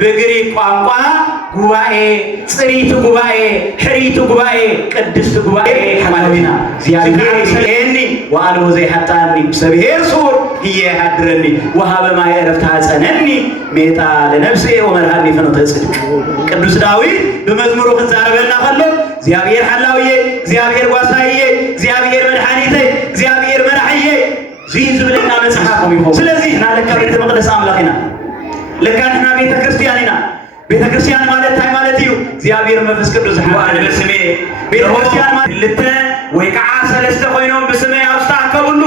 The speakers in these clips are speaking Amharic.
በግሪክ ቋንቋ ጉባኤ፣ ጽሪት ጉባኤ፣ ሕሪት ጉባኤ፣ ቅድስት ጉባኤ ከማለትና እግዚአብሔር ሰለኒ ወአልቦ ዘይሐጣኒ ሰብሔር ሱር ይያድረኒ ወሃበ ማየ ዕረፍት አጸነኒ ሜታ ለነፍሴ ወመርሃኒ ፍኖተ ጽድቅ። ቅዱስ ዳዊት በመዝሙሩ ከዛረበና ከሎ እግዚአብሔር ሐላውዬ፣ እግዚአብሔር ጓሳዬ፣ እግዚአብሔር መድኃኒቴ፣ እግዚአብሔር መራሕዬ ዝብልና መጽሐፍ ነው። ስለዚህ ናለካ ቤተ መቅደስ አምላኪና ለካንና ቤተ ክርስቲያንና ቤተ ክርስቲያን ማለት ታይ ማለት እዩ እግዚአብሔር መንፈስ ቅዱስ ሐዋል በስሜ ቤተ ክርስቲያን ማለት ልተ ወይ ከዓ ሰለስተ ኮይኖም በስሜ ያስተካከሉሉ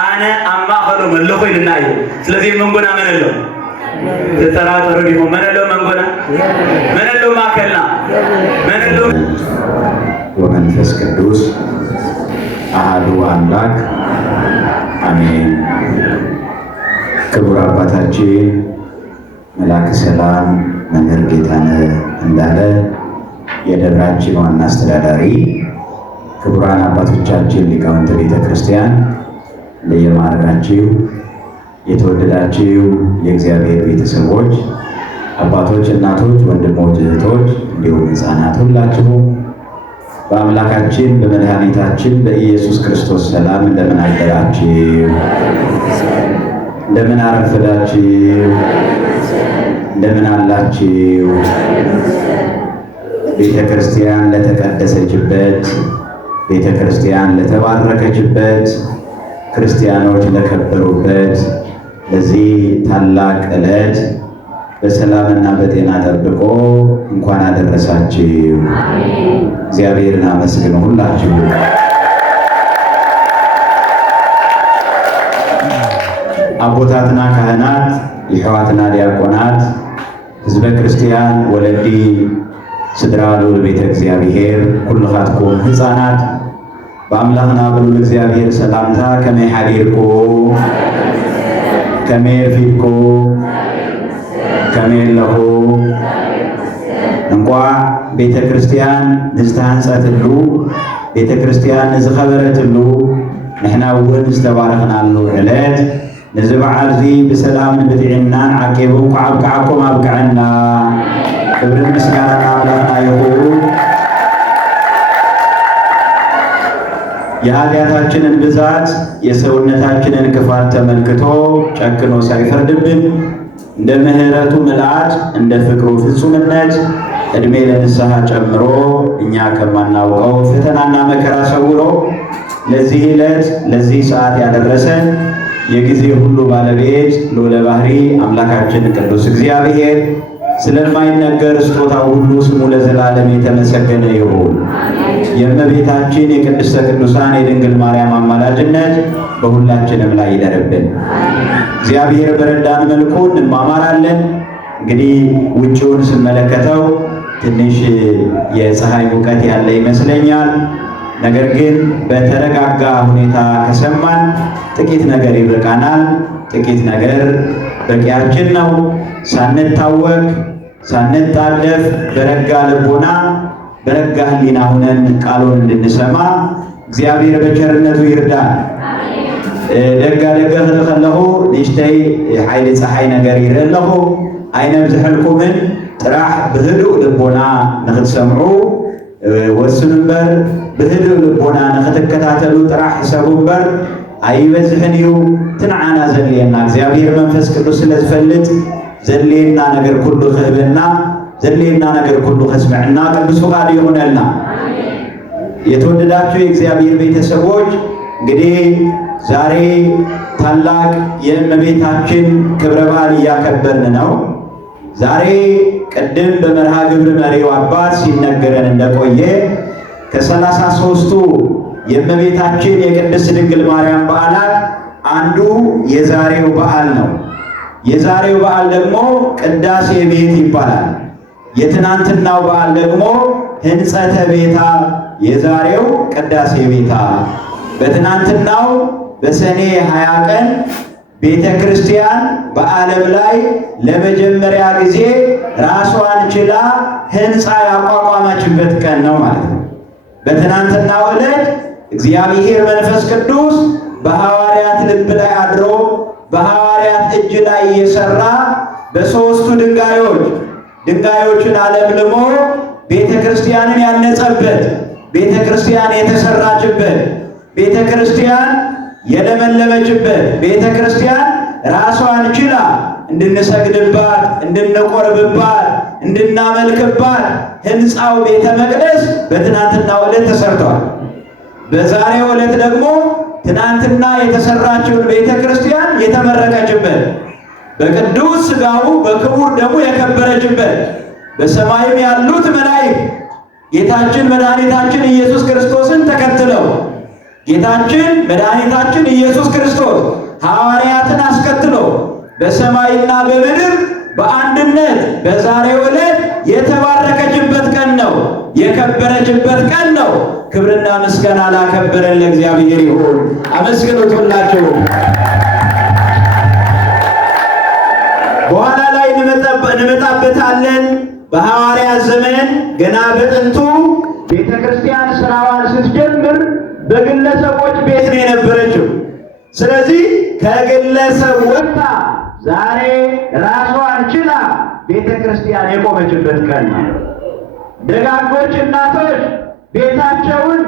አነ አማኸሎ መለኹ ይልናዩ። ስለዚህ መንጎና መነለው ተጠራጠሩ ዲሞ መነለው መንጎና መነለው ማከልና መነለው ወመንፈስ ቅዱስ አሐዱ አምላክ አሜን። ክቡር አባታችን መላከ ሰላም መምህር ጌታነህ እንዳለ የደብራችን ዋና አስተዳዳሪ፣ ክቡራን አባቶቻችን ሊቃውንተ ቤተ ክርስቲያን ለየማዕረጋችሁ የተወደዳችሁ የእግዚአብሔር ቤተሰቦች፣ አባቶች፣ እናቶች፣ ወንድሞች፣ እህቶች እንዲሁም ሕፃናት ሁላችሁ በአምላካችን በመድኃኒታችን በኢየሱስ ክርስቶስ ሰላም እንደምን አደራችሁ? እንደምን አረፈዳችሁ? እንደምን አላችሁ? ቤተ ክርስቲያን ለተቀደሰችበት፣ ቤተ ክርስቲያን ለተባረከችበት፣ ክርስቲያኖች ለከበሩበት ለዚህ ታላቅ ዕለት በሰላምና በጤና ጠብቆ እንኳን አደረሳችሁ። እግዚአብሔርን አመስግኑ ሁላችሁ። አቦታትና ካህናት፣ የሕዋትና ዲያቆናት፣ ህዝበ ክርስቲያን ወለዲ ስድራ ልዑል ቤተ እግዚአብሔር ኩልኻትኩም ሕፃናት በአምላኽና ብሉል እግዚአብሔር ሰላምታ ከመይ ሓዲርኩም ከመይ ረፊድኩም ከመይ ኣለኹም። እንኳ ቤተ ክርስቲያን ንዝተሃንጸትሉ ቤተ ክርስቲያን ንዝኸበረትሉ ንሕና እውን ዝተባረኽናሉ ዕለት ነዚ በዓል እዚ ብሰላምን ብጥዕናን ዓቂቡ ክዓብክዓኩም አብቅዐና። ክብርን ምስጋናና አምላኽና ይኹን። የኃጢአታችንን ብዛት የሰውነታችንን ክፋት ተመልክቶ ጨክኖ ሳይፈርድብን እንደ ምሕረቱ ምልአት እንደ ፍቅሩ ፍጹምነት ዕድሜ ለንስሐ ጨምሮ እኛ ከማናውቀው ፈተናና መከራ ሰውሮ ለዚህ ዕለት ለዚህ ሰዓት ያደረሰን የጊዜ ሁሉ ባለቤት ልዑለ ባሕሪ አምላካችን ቅዱስ እግዚአብሔር ስለማይነገር ስጦታው ሁሉ ስሙ ለዘላለም የተመሰገነ ይሁን። የእመቤታችን የቅድስተ ቅዱሳን የድንግል ማርያም አማላጅነት በሁላችንም ላይ ይደርብን። እግዚአብሔር በረዳን መልኩ እንማማራለን። እንግዲህ ውጭውን ስመለከተው ትንሽ የፀሐይ ሙቀት ያለ ይመስለኛል። ነገር ግን በተረጋጋ ሁኔታ ከሰማን ጥቂት ነገር ይበቃናል። ጥቂት ነገር በቂያችን ነው። ሳንታወክ ሳንጣደፍ በረጋ ልቦና በረጋ ሕሊና ሆነን ቃሉን እንድንሰማ እግዚአብሔር በቸርነቱ ይርዳን። ደጋ ደጋ ከለኹ ንእሽተይ ሓይሊ ፀሓይ ነገር ይርኢ ኣለኹ። ኣይነብዝሐልኩምን ጥራሕ ብህዱእ ልቦና ንኽትሰምዑ ወስኑ እምበር ብህዱእ ልቦና ንኽትከታተሉ ጥራሕ ሰቡ እምበር ኣይበዝሕን እዩ። ትንዓና ዘልየና እግዚአብሔር መንፈስ ቅዱስ ስለዝፈልጥ ዘልየና ነገር ኩሉ ክህበና ዘልየና ነገር ኩሉ ከስምዕና ቅዱስ ፈቃዱ ይሁነልና። የተወደዳችሁ የእግዚአብሔር ቤተሰቦች እንግዲህ ዛሬ ታላቅ የእመቤታችን ክብረ በዓል እያከበርን ነው። ዛሬ ቅድም በመርሃ ግብር መሪው አባት ሲነገረን እንደቆየ ከ33ቱ የእመቤታችን የቅድስት ድንግል ማርያም በዓላት አንዱ የዛሬው በዓል ነው። የዛሬው በዓል ደግሞ ቅዳሴ ቤት ይባላል። የትናንትናው በዓል ደግሞ ሕንጸተ ቤታ፣ የዛሬው ቅዳሴ ቤታ። በትናንትናው በሰኔ 20 ቀን ቤተ ክርስቲያን በዓለም ላይ ለመጀመሪያ ጊዜ ራሷን ችላ ሕንፃ ያቋቋመችበት ቀን ነው ማለት ነው። በትናንትናው ዕለት እግዚአብሔር መንፈስ ቅዱስ በሐዋርያት ልብ ላይ አድሮ በሐዋርያት እጅ ላይ እየሰራ በሦስቱ ድንጋዮች ድንጋዮችን አለምልሞ ቤተ ክርስቲያንን ያነጸበት፣ ቤተ ክርስቲያን የተሰራችበት፣ ቤተ ክርስቲያን የለመለመችበት፣ ቤተ ክርስቲያን ራሷን ችላ እንድንሰግድባት፣ እንድንቆርብባት፣ እንድናመልክባት ሕንፃው ቤተ መቅደስ በትናንትናው ዕለት ተሰርቷል። በዛሬው ዕለት ደግሞ ትናንትና የተሰራችውን ቤተ ክርስቲያን የተመረቀችበት፣ በቅዱስ ሥጋው በክቡር ደሙ የከበረችበት፣ በሰማይም ያሉት መላእክት ጌታችን መድኃኒታችን ኢየሱስ ክርስቶስን ተከትለው ጌታችን መድኃኒታችን ኢየሱስ ክርስቶስ ሐዋርያትን አስከትሎ በሰማይና በምድር በአንድነት በዛሬው ዕለት የተባረከችበት ቀን ነው፣ የከበረችበት ቀን ነው። ክብርና ምስጋና ላከበረን ለእግዚአብሔር ይሁን። አመስግኑት ሁላችሁ። በኋላ ላይ እንመጣበታለን። በሐዋርያት ዘመን ገና በጥንቱ ቤተ ክርስቲያን ስራዋን ስትጀምር በግለሰቦች ቤት ነው የነበረችው። ስለዚህ ከግለሰብ ወጥታ ዛሬ ራሷን ችላ ቤተ ክርስቲያን የቆመችበት ቀን ነው። ደጋጎች እናቶች ቤታቸውን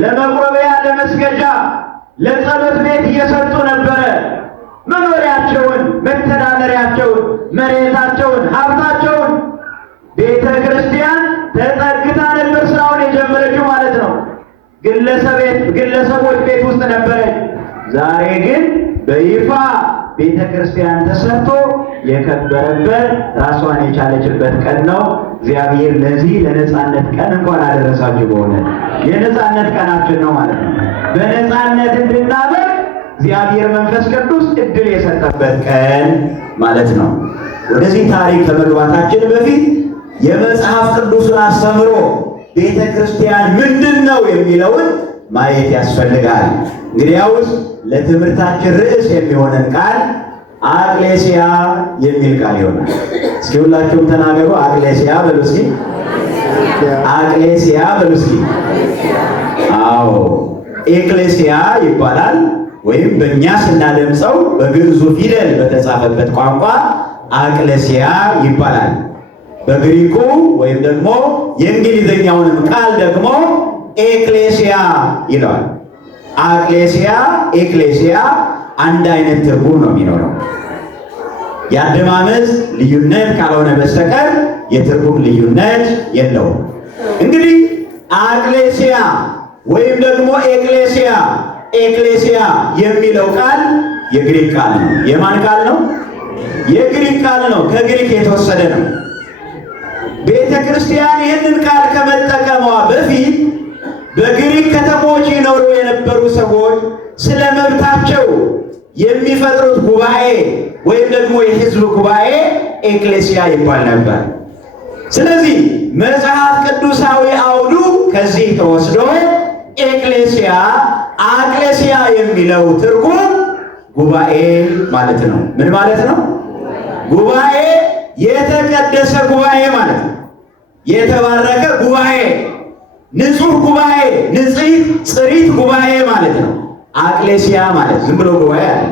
ለመቆቢያ፣ ለመስገጃ፣ ለጸሎት ቤት እየሰጡ ነበረ። መኖሪያቸውን፣ መተዳደሪያቸውን፣ መሬታቸውን፣ ሀብታቸውን ቤተ ክርስቲያን ተጠግታ ነበር ስራውን የጀመረችው ማለት ነው። ግለሰቦች ቤት ውስጥ ነበረች። ዛሬ ግን በይፋ ቤተ ክርስቲያን ተሰርቶ የከበረበት ራሷን የቻለችበት ቀን ነው። እግዚአብሔር ለዚህ ለነጻነት ቀን እንኳን አደረሳችሁ። በሆነ የነጻነት ቀናችን ነው ማለት ነው። በነጻነት እንድናበር እግዚአብሔር መንፈስ ቅዱስ እድል የሰጠበት ቀን ማለት ነው። ወደዚህ ታሪክ ከመግባታችን በፊት የመጽሐፍ ቅዱስን አስተምሮ ቤተ ክርስቲያን ምንድን ነው የሚለውን ማየት ያስፈልጋል። እንግዲያውስ ለትምህርታችን ርዕስ የሚሆነን ቃል አቅሌሲያ የሚል ቃል ይሆናል። እስኪ ሁላችሁም ተናገሩ። አቅሌሲያ በሉ እስኪ። አቅሌሲያ በሉ እስኪ። አዎ ኤክሌሲያ ይባላል። ወይም በእኛ ስናደምፀው በግዕዙ ፊደል በተጻፈበት ቋንቋ አቅሌሲያ ይባላል። በግሪኩ ወይም ደግሞ የእንግሊዝኛውንም ቃል ደግሞ ኤክሌሲያ ይለዋል። አቅሌሲያ፣ ኤክሌሲያ አንድ አይነት ትርጉም ነው የሚኖረው። የአደማመጥ ልዩነት ካልሆነ በስተቀር የትርጉም ልዩነት የለውም። እንግዲህ አቅሌሲያ ወይም ደግሞ ኤክሌሲያ የሚለው ቃል የግሪክ ቃል ነው። የማን ቃል ነው? የግሪክ ቃል ነው። ከግሪክ የተወሰደ ነው። ቤተ ክርስቲያን ይህንን ቃል ከመጠቀሟ በፊት በግሪክ ከተሞች ይኖሩ የነበሩ ሰዎች ስለ መብታቸው የሚፈጥሩት ጉባኤ ወይም ደግሞ የሕዝብ ጉባኤ ኤክሌሲያ ይባል ነበር። ስለዚህ መጽሐፍ ቅዱሳዊ አውዱ ከዚህ ተወስዶ ኤክሌሲያ፣ አቅሌሲያ የሚለው ትርጉም ጉባኤ ማለት ነው። ምን ማለት ነው? ጉባኤ፣ የተቀደሰ ጉባኤ ማለት ነው። የተባረከ ጉባኤ፣ ንጹህ ጉባኤ፣ ንጽሕት ጽሪት ጉባኤ ማለት ነው። አቅሌሲያ ማለት ዝም ብሎ ጉባኤ አለ።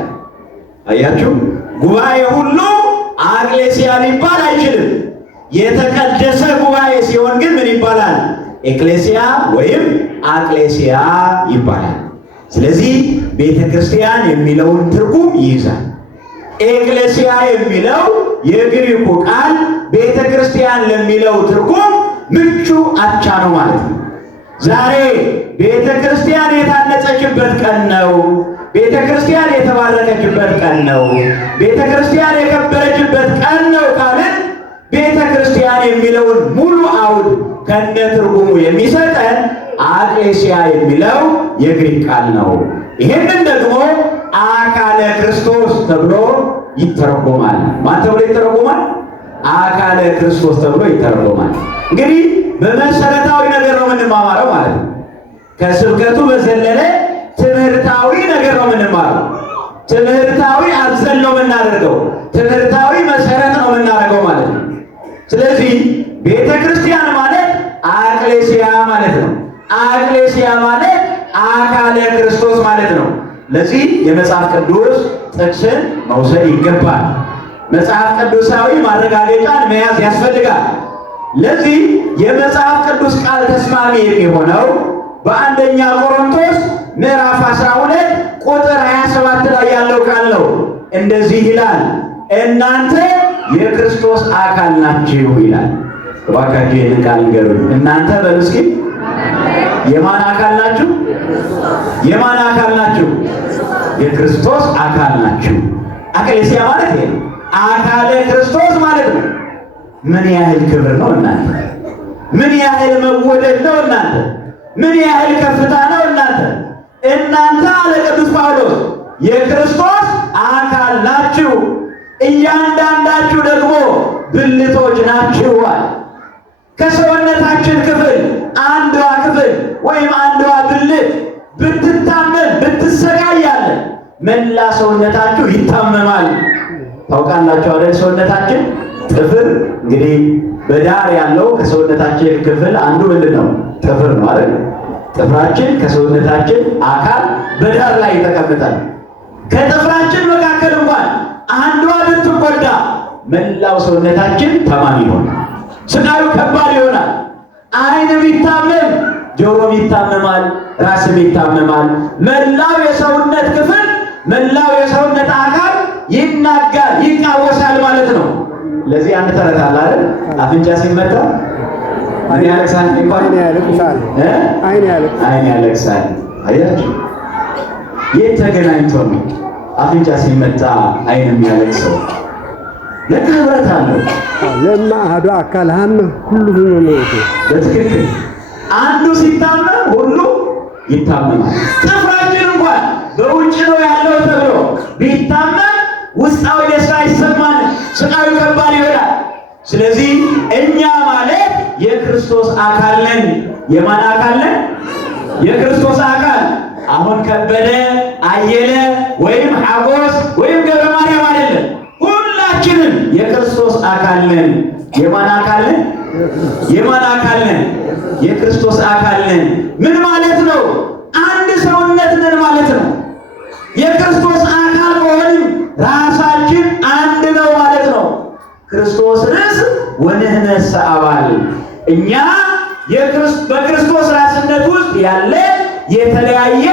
አያችሁ፣ ጉባኤ ሁሉ አቅሌሲያ ሊባል አይችልም። የተቀደሰ ጉባኤ ሲሆን ግን ምን ይባላል? ኤክሌሲያ ወይም አቅሌሲያ ይባላል። ስለዚህ ቤተ ክርስቲያን የሚለውን ትርጉም ይይዛል። ኤክሌሲያ የሚለው የግሪኩ ቃል ቤተ ክርስቲያን ለሚለው ትርጉም ምቹ አቻ ነው ማለት ነው። ዛሬ ቤተ ክርስቲያን የታነጸችበት ቀን ነው። ቤተ ክርስቲያን የተባረከችበት ቀን ነው። ቤተ ክርስቲያን የከበረችበት ቀን ነው ካልን ቤተ ክርስቲያን የሚለውን ሙሉ አውድ ከነ ትርጉሙ የሚሰጠን አቅሌሲያ የሚለው የግሪክ ቃል ነው። ይህንን ደግሞ አካለ ክርስቶስ ተብሎ ይተረጎማል። ማን ተብሎ ይተረጎማል? አካለ ክርስቶስ ተብሎ ይተረጎማል። እንግዲህ በመሰረታዊ ነገር ነው የምንማማረው ማለት ነው። ከስብከቱ በዘለለ ትምህርታዊ ነገር ነው የምንማረው። ትምህርታዊ አዘል ነው የምናደርገው። ትምህርታዊ መሰረት ነው የምናደርገው ማለት ነው። ስለዚህ ቤተ ክርስቲያን ማለት አቅሌሲያ ማለት ነው። አቅሌሲያ ማለት አካለ ክርስቶስ ማለት ነው። ለዚህ የመጽሐፍ ቅዱስ ጥቅስን መውሰድ ይገባል። መጽሐፍ ቅዱሳዊ ማረጋገጫን መያዝ ያስፈልጋል። ለዚህ የመጽሐፍ ቅዱስ ቃል ተስማሚ የሚሆነው በአንደኛ ቆሮንቶስ ምዕራፍ 12 ቁጥር 27 ላይ ያለው ቃል ነው። እንደዚህ ይላል፣ እናንተ የክርስቶስ አካል ናችሁ ይላል። እባካችሁ ይህን ቃል ንገሩኝ። እናንተ በሉ እስኪ የማን አካል ናችሁ? የማን አካል ናችሁ? የክርስቶስ አካል ናችሁ። አክሌሲያ ማለት ይሄ ነው። አካለ ክርስቶስ ማለት ነው። ምን ያህል ክብር ነው እናንተ! ምን ያህል መወደድ ነው እናንተ! ምን ያህል ከፍታ ነው እናንተ! እናንተ አለ ቅዱስ ጳውሎስ የክርስቶስ አካል ናችሁ፣ እያንዳንዳችሁ ደግሞ ብልቶች ናችኋል። ከሰውነታችን ክፍል አንዷ ክፍል ወይም አንዷ ብልት ብትታመም ብትሰቃያለ መላ ሰውነታችሁ ይታመማል። ታውቃላችሁ አይደል? ሰውነታችን ጥፍር እንግዲህ በዳር ያለው ከሰውነታችን ክፍል አንዱ ምንድን ነው? ጥፍር ነው አይደል? ጥፍራችን ከሰውነታችን አካል በዳር ላይ ይተቀመጣል። ከጥፍራችን መካከል እንኳን አንዷ ብትጎዳ መላው ሰውነታችን ታማሚ ይሆናል። ስቃዩ ከባድ ይሆናል። ዓይን ቢታመም ጆሮም ይታመማል፣ ራስም ይታመማል። መላው የሰውነት ክፍል መላው የሰውነት አካል ይናጋል፣ ይቃወሳል ማለት ነው። ለዚህ አንድ ተረት አለ አይደል? አፍንጫ ሲመታ ምን ያለቅሳል? እንኳን ያለቅሳል ዓይን ያለቅሳል። አያችሁ፣ የት ተገናኝቶ ነው አፍንጫ ሲመታ ዓይን የሚያለቅሰው? ለክብረት አለው። ለማ አሐዱ አካልሃም ሁሉ ነው። በትክክል አንዱ ሲታመም ሁሉ ይታመማል። ጥፍራችን እንኳን በውጭ ነው ያለው ተብሎ ቢታመም ውስጣዊ ደስታ አይሰማንም፣ ስቃዩ ከባድ ይሆናል። ስለዚህ እኛ ማለት የክርስቶስ አካል ነን። የማን አካል ነን? የክርስቶስ አካል። አሁን ከበደ፣ አየለ ወይም ሐጎስ ወይም ገብረ ማርያም አይደለም። ሁላችንም የክርስቶስ አካል ነን። የማን አካል ነን? የማን አካል ነን? የክርስቶስ አካል ነን። ምን ማለት ነው? አንድ ሰውነት ነን ማለት ነው። የክርስቶስ አካል ከሆንን ራሳችን አንድ ነው ማለት ነው። ክርስቶስ ርዕስ ወንህነሰ አባል። እኛ በክርስቶስ ራስነት ውስጥ ያለ የተለያየ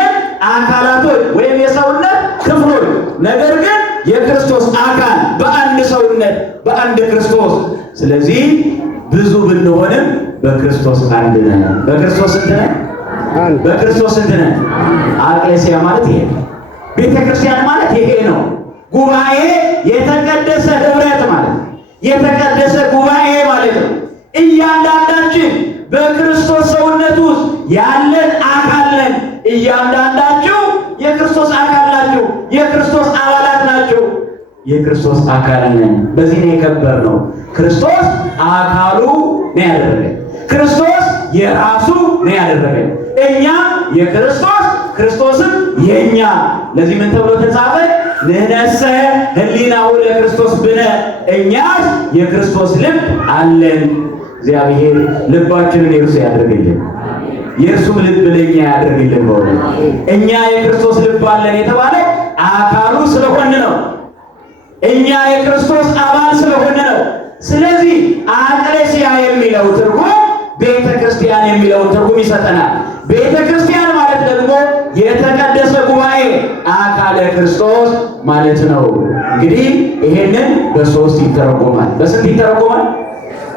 አካላቶች ወይም የሰውነት ክፍሎች፣ ነገር ግን የክርስቶስ አካል በአንድ ሰውነት በአንድ ክርስቶስ። ስለዚህ ብዙ ብንሆንም በክርስቶስ አንድ ነን። በክርስቶስ ስንት ነን? በክርስቶስ ስንት ነን? አቅሌሲያ ማለት ይሄ ነው። ቤተ ክርስቲያን ማለት ይሄ ነው። ጉባኤ የተቀደሰ ህብረት ማለት ነው። የተቀደሰ ጉባኤ ማለት ነው። እያንዳንዳችን በክርስቶስ ሰውነት ውስጥ ያለን አካል ነን። እያንዳንዳችሁ የክርስቶስ አካል ናችሁ። የክርስቶስ አባላት ናችሁ። የክርስቶስ አካል ነን። በዚህ ነው የከበርነው። ክርስቶስ አካሉ ነው ያደረገን። ክርስቶስ የራሱ ነው ያደረገን። እኛ የክርስቶስ ክርስቶስም የኛ። ለዚህ ምን ተብሎ ተጻፈ? ንሕነሰ ህሊናሁ ለክርስቶስ ብነ፣ እኛስ የክርስቶስ ልብ አለን። እግዚአብሔር ልባችንን የእርሱ ያደርግልን፣ የእርሱም ልብ ለእኛ ያደርግልን። በሆነ እኛ የክርስቶስ ልብ አለን የተባለ አካሉ ስለሆነ ነው። እኛ የክርስቶስ አባል ስለሆነ ነው። ስለዚህ አቅሌሲያ የሚለው ትርጉም ቤተ ክርስቲያን የሚለውን ትርጉም ይሰጠናል። ቤተ ክርስቲያን ማለት ደግሞ የተቀደሰ ጉባኤ አካለ ክርስቶስ ማለት ነው። እንግዲህ ይሄንን በሶስት ይተረጎማል። በስንት ይተረጎማል?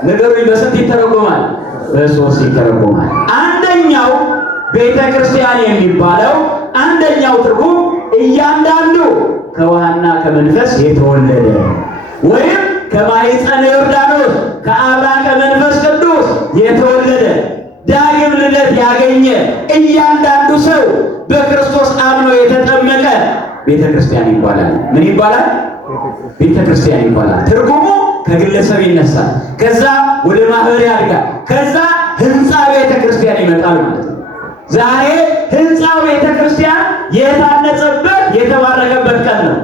ንገሩኝ፣ በስንት ይተረጎማል? በሶስት ይተረጎማል። አንደኛው ቤተ ክርስቲያን የሚባለው አንደኛው ትርጉም እያንዳንዱ ከውሃና ከመንፈስ የተወለደ ወይም ከማኅፀነ ዮርዳኖስ ከአብራከ መንፈስ ቅዱስ የተወለደ ዳግም ልደት ያገኘ እያንዳንዱ ሰው በክርስቶስ አምኖ የተጠመቀ ቤተ ክርስቲያን ይባላል። ምን ይባላል? ቤተ ክርስቲያን ይባላል። ትርጉሙ ከግለሰብ ይነሳል፣ ከዛ ወደ ማህበር ያድጋል፣ ከዛ ህንፃ ቤተ ክርስቲያን ይመጣል ማለት ነው። ዛሬ ህንፃው ቤተ ክርስቲያን የታነጸበት የተባረከበት ቀን ነው።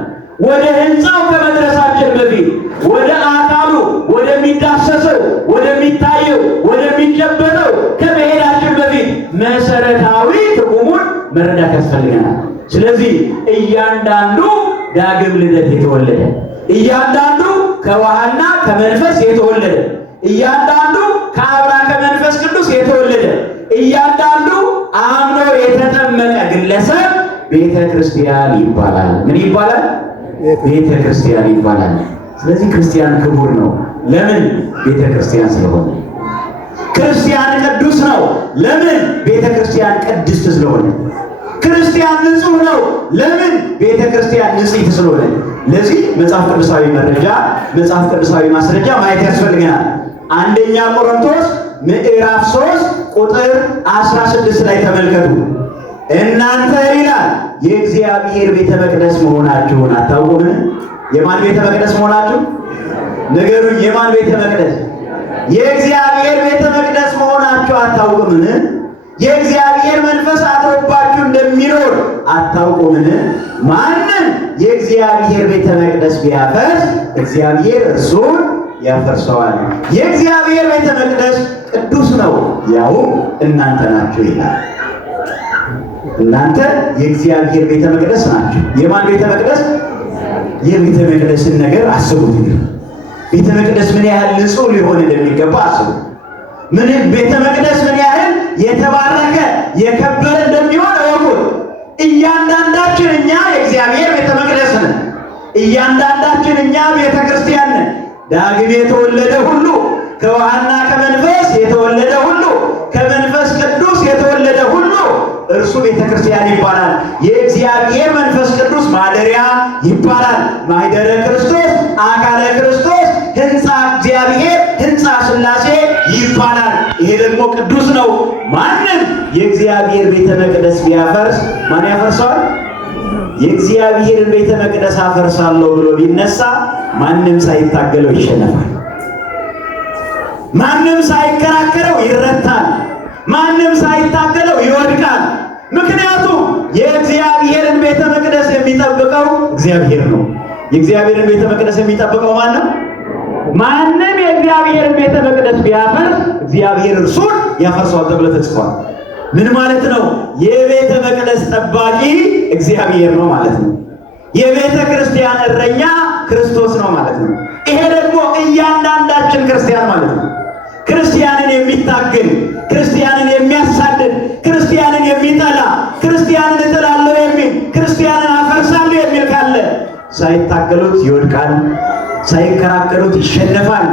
ወደ ህንፃው ከመድረሳችን በፊት ወደ አካሉ ወደሚዳሰሰው ወደሚታየው ወደሚጨበጠው ከመሄዳችን በፊት መሰረታዊ ትርጉሙን መረዳት ያስፈልገናል። ስለዚህ እያንዳንዱ ዳግም ልደት የተወለደ እያንዳንዱ ከውሃና ከመንፈስ የተወለደ እያንዳንዱ ከአብራከ መንፈስ ቅዱስ የተወለደ እያንዳንዱ አምኖ የተጠመቀ ግለሰብ ቤተ ክርስቲያን ይባላል። ምን ይባላል? ቤተ ክርስቲያን ይባላል። ስለዚህ ክርስቲያን ክቡር ነው። ለምን? ቤተ ክርስቲያን ስለሆነ። ክርስቲያን ቅዱስ ነው። ለምን? ቤተ ክርስቲያን ቅድስት ስለሆነ። ክርስቲያን ንጹሕ ነው። ለምን? ቤተ ክርስቲያን ንጽሕት ስለሆነ። ለዚህ መጽሐፍ ቅዱሳዊ መረጃ፣ መጽሐፍ ቅዱሳዊ ማስረጃ ማየት ያስፈልገናል። አንደኛ ቆሮንቶስ ምዕራፍ 3 ቁጥር 16 ላይ ተመልከቱ። እናንተ ይላል የእግዚአብሔር ቤተ መቅደስ መሆናችሁን አታውቁምን? የማን ቤተ መቅደስ መሆናችሁ? ንገሩኝ። የማን ቤተ መቅደስ? የእግዚአብሔር ቤተ መቅደስ መሆናችሁ አታውቁምን? የእግዚአብሔር መንፈስ አድሮባችሁ እንደሚኖር አታውቁምን? ማንም የእግዚአብሔር ቤተ መቅደስ ቢያፈርስ እግዚአብሔር እርሱን ያፈርሰዋል። የእግዚአብሔር ቤተ መቅደስ ቅዱስ ነው፣ ያው እናንተ ናችሁ ይላል። እናንተ የእግዚአብሔር ቤተ መቅደስ ናችሁ። የማን ቤተ መቅደስ? የቤተ መቅደስን ነገር አስቡት። ቤተ መቅደስ ምን ያህል ንጹሕ ሊሆን እንደሚገባ አስቡ። ቤተ መቅደስ ምን ያህል የተባረከ የከበረ እንደሚሆን እወቁት። እያንዳንዳችን እኛ የእግዚአብሔር ቤተ መቅደስ ነን። እያንዳንዳችን እኛ ቤተ ክርስቲያን ነን። ዳግም የተወለደ ሁሉ ከውሃና ከመንፈስ የተወለደ ሁሉ ከመንፈስ ቅዱስ የተወለደ ሁሉ እርሱ ቤተ ክርስቲያን ይባላል። የእግዚአብሔር መንፈስ ቅዱስ ማደሪያ ይባላል። ማኅደረ ክርስቶስ፣ አካለ ክርስቶስ፣ ሕንፃ እግዚአብሔር፣ ሕንፃ ሥላሴ ይባላል። ይሄ ደግሞ ቅዱስ ነው። ማንም የእግዚአብሔር ቤተ መቅደስ ቢያፈርስ ማን ያፈርሰዋል? የእግዚአብሔርን ቤተ መቅደስ አፈርሳለሁ ብሎ ቢነሳ ማንም ሳይታገለው ይሸነፋል። ማንም ሳይከራከረው ይረታል። ማንም ሳይታገለው ይወድቃል። ምክንያቱም የእግዚአብሔርን ቤተ መቅደስ የሚጠብቀው እግዚአብሔር ነው። የእግዚአብሔርን ቤተ መቅደስ የሚጠብቀው ማን ነው? ማንም የእግዚአብሔርን ቤተ መቅደስ ቢያፈርስ እግዚአብሔር እርሱን ያፈርሰዋል ተብሎ ተጽፏል። ምን ማለት ነው? የቤተ መቅደስ ጠባቂ እግዚአብሔር ነው ማለት ነው። የቤተ ክርስቲያን እረኛ ክርስቶስ ነው ማለት ነው። ይሄ ደግሞ እያንዳንዳችን ክርስቲያን ማለት ነው። ክርስቲያንን የሚታገል፣ ክርስቲያንን የሚያሳድድ፣ ክርስቲያንን የሚጠላ፣ ክርስቲያንን እጥላለሁ የሚል፣ ክርስቲያንን አፈርሳለሁ የሚል ካለ ሳይታገሉት ይወድቃል፣ ሳይከራከሩት ይሸነፋል።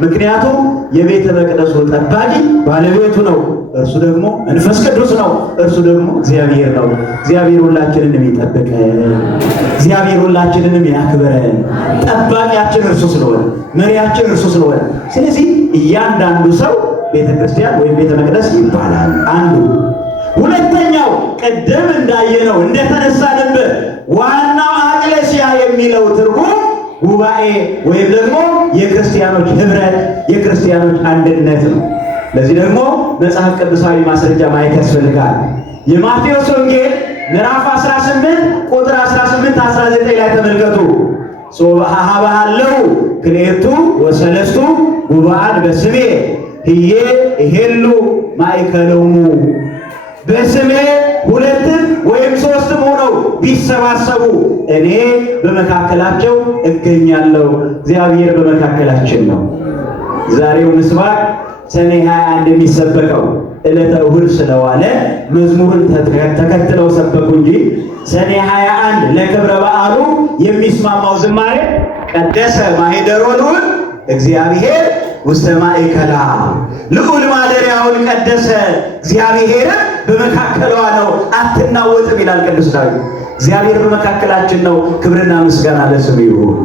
ምክንያቱም የቤተ መቅደሱ ጠባቂ ባለቤቱ ነው። እርሱ ደግሞ መንፈስ ቅዱስ ነው። እርሱ ደግሞ እግዚአብሔር ነው። እግዚአብሔር ሁላችንንም ይጠብቀን። እግዚአብሔር ሁላችንንም ያክብረን። ጠባቂያችን እርሱ ስለሆነ፣ መሪያችን እርሱ ስለሆነ፣ ስለዚህ እያንዳንዱ ሰው ቤተ ክርስቲያን ወይም ቤተ መቅደስ ይባላል። አንዱ። ሁለተኛው ቅድም እንዳየነው እንደተነሳንበት ዋናው አቅሌስያ የሚለው ትርጉም ጉባኤ ወይም ደግሞ የክርስቲያኖች ህብረት፣ የክርስቲያኖች አንድነት ነው። ለዚህ ደግሞ መጽሐፍ ቅዱሳዊ ማስረጃ ማየት ያስፈልጋል። የማቴዎስ ወንጌል ምዕራፍ 18 ቁጥር 18-19 ላይ ተመልከቱ። ሶባሃባለው ክሌቱ ወሰለስቱ ጉባኤን በስሜ ህዬ ይሄሉ ማእከሎሙ በስሜ ሁለትም ወይም ሦስትም ሆነው ቢሰባሰቡ እኔ በመካከላቸው እገኛለሁ። እግዚአብሔር በመካከላችን ነው። ዛሬው ምስባክ ሰኔ 21 የሚሰበከው ዕለተ እሑድ ስለዋለ መዝሙርን ተከትለው ሰበኩ እንጂ ሰኔ 21 ለክብረ በዓሉ የሚስማማው ዝማሬ ቀደሰ ማኅደሮ ልዑል እግዚአብሔር ውስተ ማእከላ፣ ልዑል ማደሪያውን ቀደሰ እግዚአብሔርን በመካከሏ ነው አትናወጥም ይላል ቅዱስ ዳዊት። እግዚአብሔር በመካከላችን ነው። ክብርና ምስጋና ለስሙ ይሁን።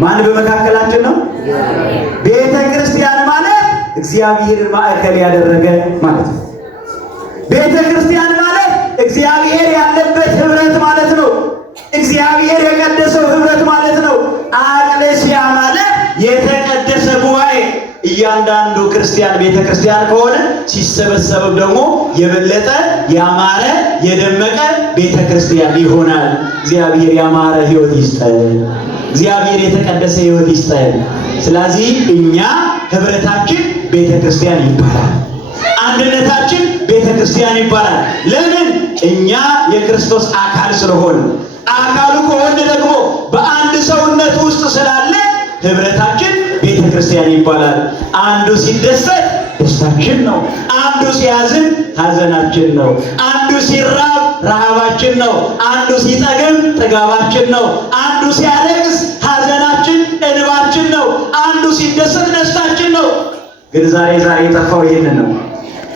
ማን በመካከላችን ነው? ቤተ ክርስቲያን ማለት እግዚአብሔርን ማዕከል ያደረገ ማለት ነው። ቤተ ክርስቲያን ማለት እግዚአብሔር ያለበት ህብረት ማለት ነው። እግዚአብሔር የቀደሰው ህብረት ማለት ነው። አቅሌስያ ማለት የተቀደሰ ጉባኤ። እያንዳንዱ ክርስቲያን ቤተ ክርስቲያን ከሆነ ሲሰበሰብ ደግሞ የበለጠ ያማረ የደመቀ ቤተ ክርስቲያን ይሆናል። እግዚአብሔር ያማረ ህይወት ይስጠን። እግዚአብሔር የተቀደሰ ህይወት ይስጠን። ስለዚህ እኛ ህብረታችን ቤተ ክርስቲያን ይባላል። አንድነታችን ቤተ ክርስቲያን ይባላል። ለምን? እኛ የክርስቶስ አካል ስለሆነ። አካሉ ከሆነ ደግሞ በአንድ ሰውነት ውስጥ ስላለ ህብረታችን ቤተ ክርስቲያን ይባላል። አንዱ ሲደሰት ደስታችን ነው። አንዱ ሲያዝን ሐዘናችን ነው። አንዱ ሲራብ ረሃባችን ነው። አንዱ ሲጠግብ ጥጋባችን ነው። አንዱ ሲያለቅስ ሐዘናችን እንባችን ነው። አንዱ ሲደሰት ደስታችን ነው። ግን ዛሬ የጠፋው ይሄንን ነው።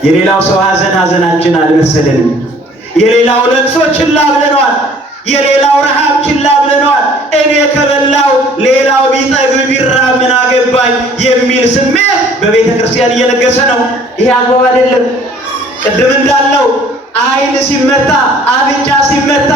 የሌላው ሰው ሐዘናችን አልመሰለንም። የሌላው ለቅሶ ችላ ብለነዋል። የሌላው ረሃብ ችላ ብለነዋል። እኔ ከበላው ሌላው ቢጠግብ ቢራብ ምን አገባኝ የሚል ስሜት በቤተ ክርስቲያን እየነገሰ ነው። ይሄ አግባብ አይደለም። ቅድም እንዳለው ዓይን ሲመታ አፍንጫ ሲመታ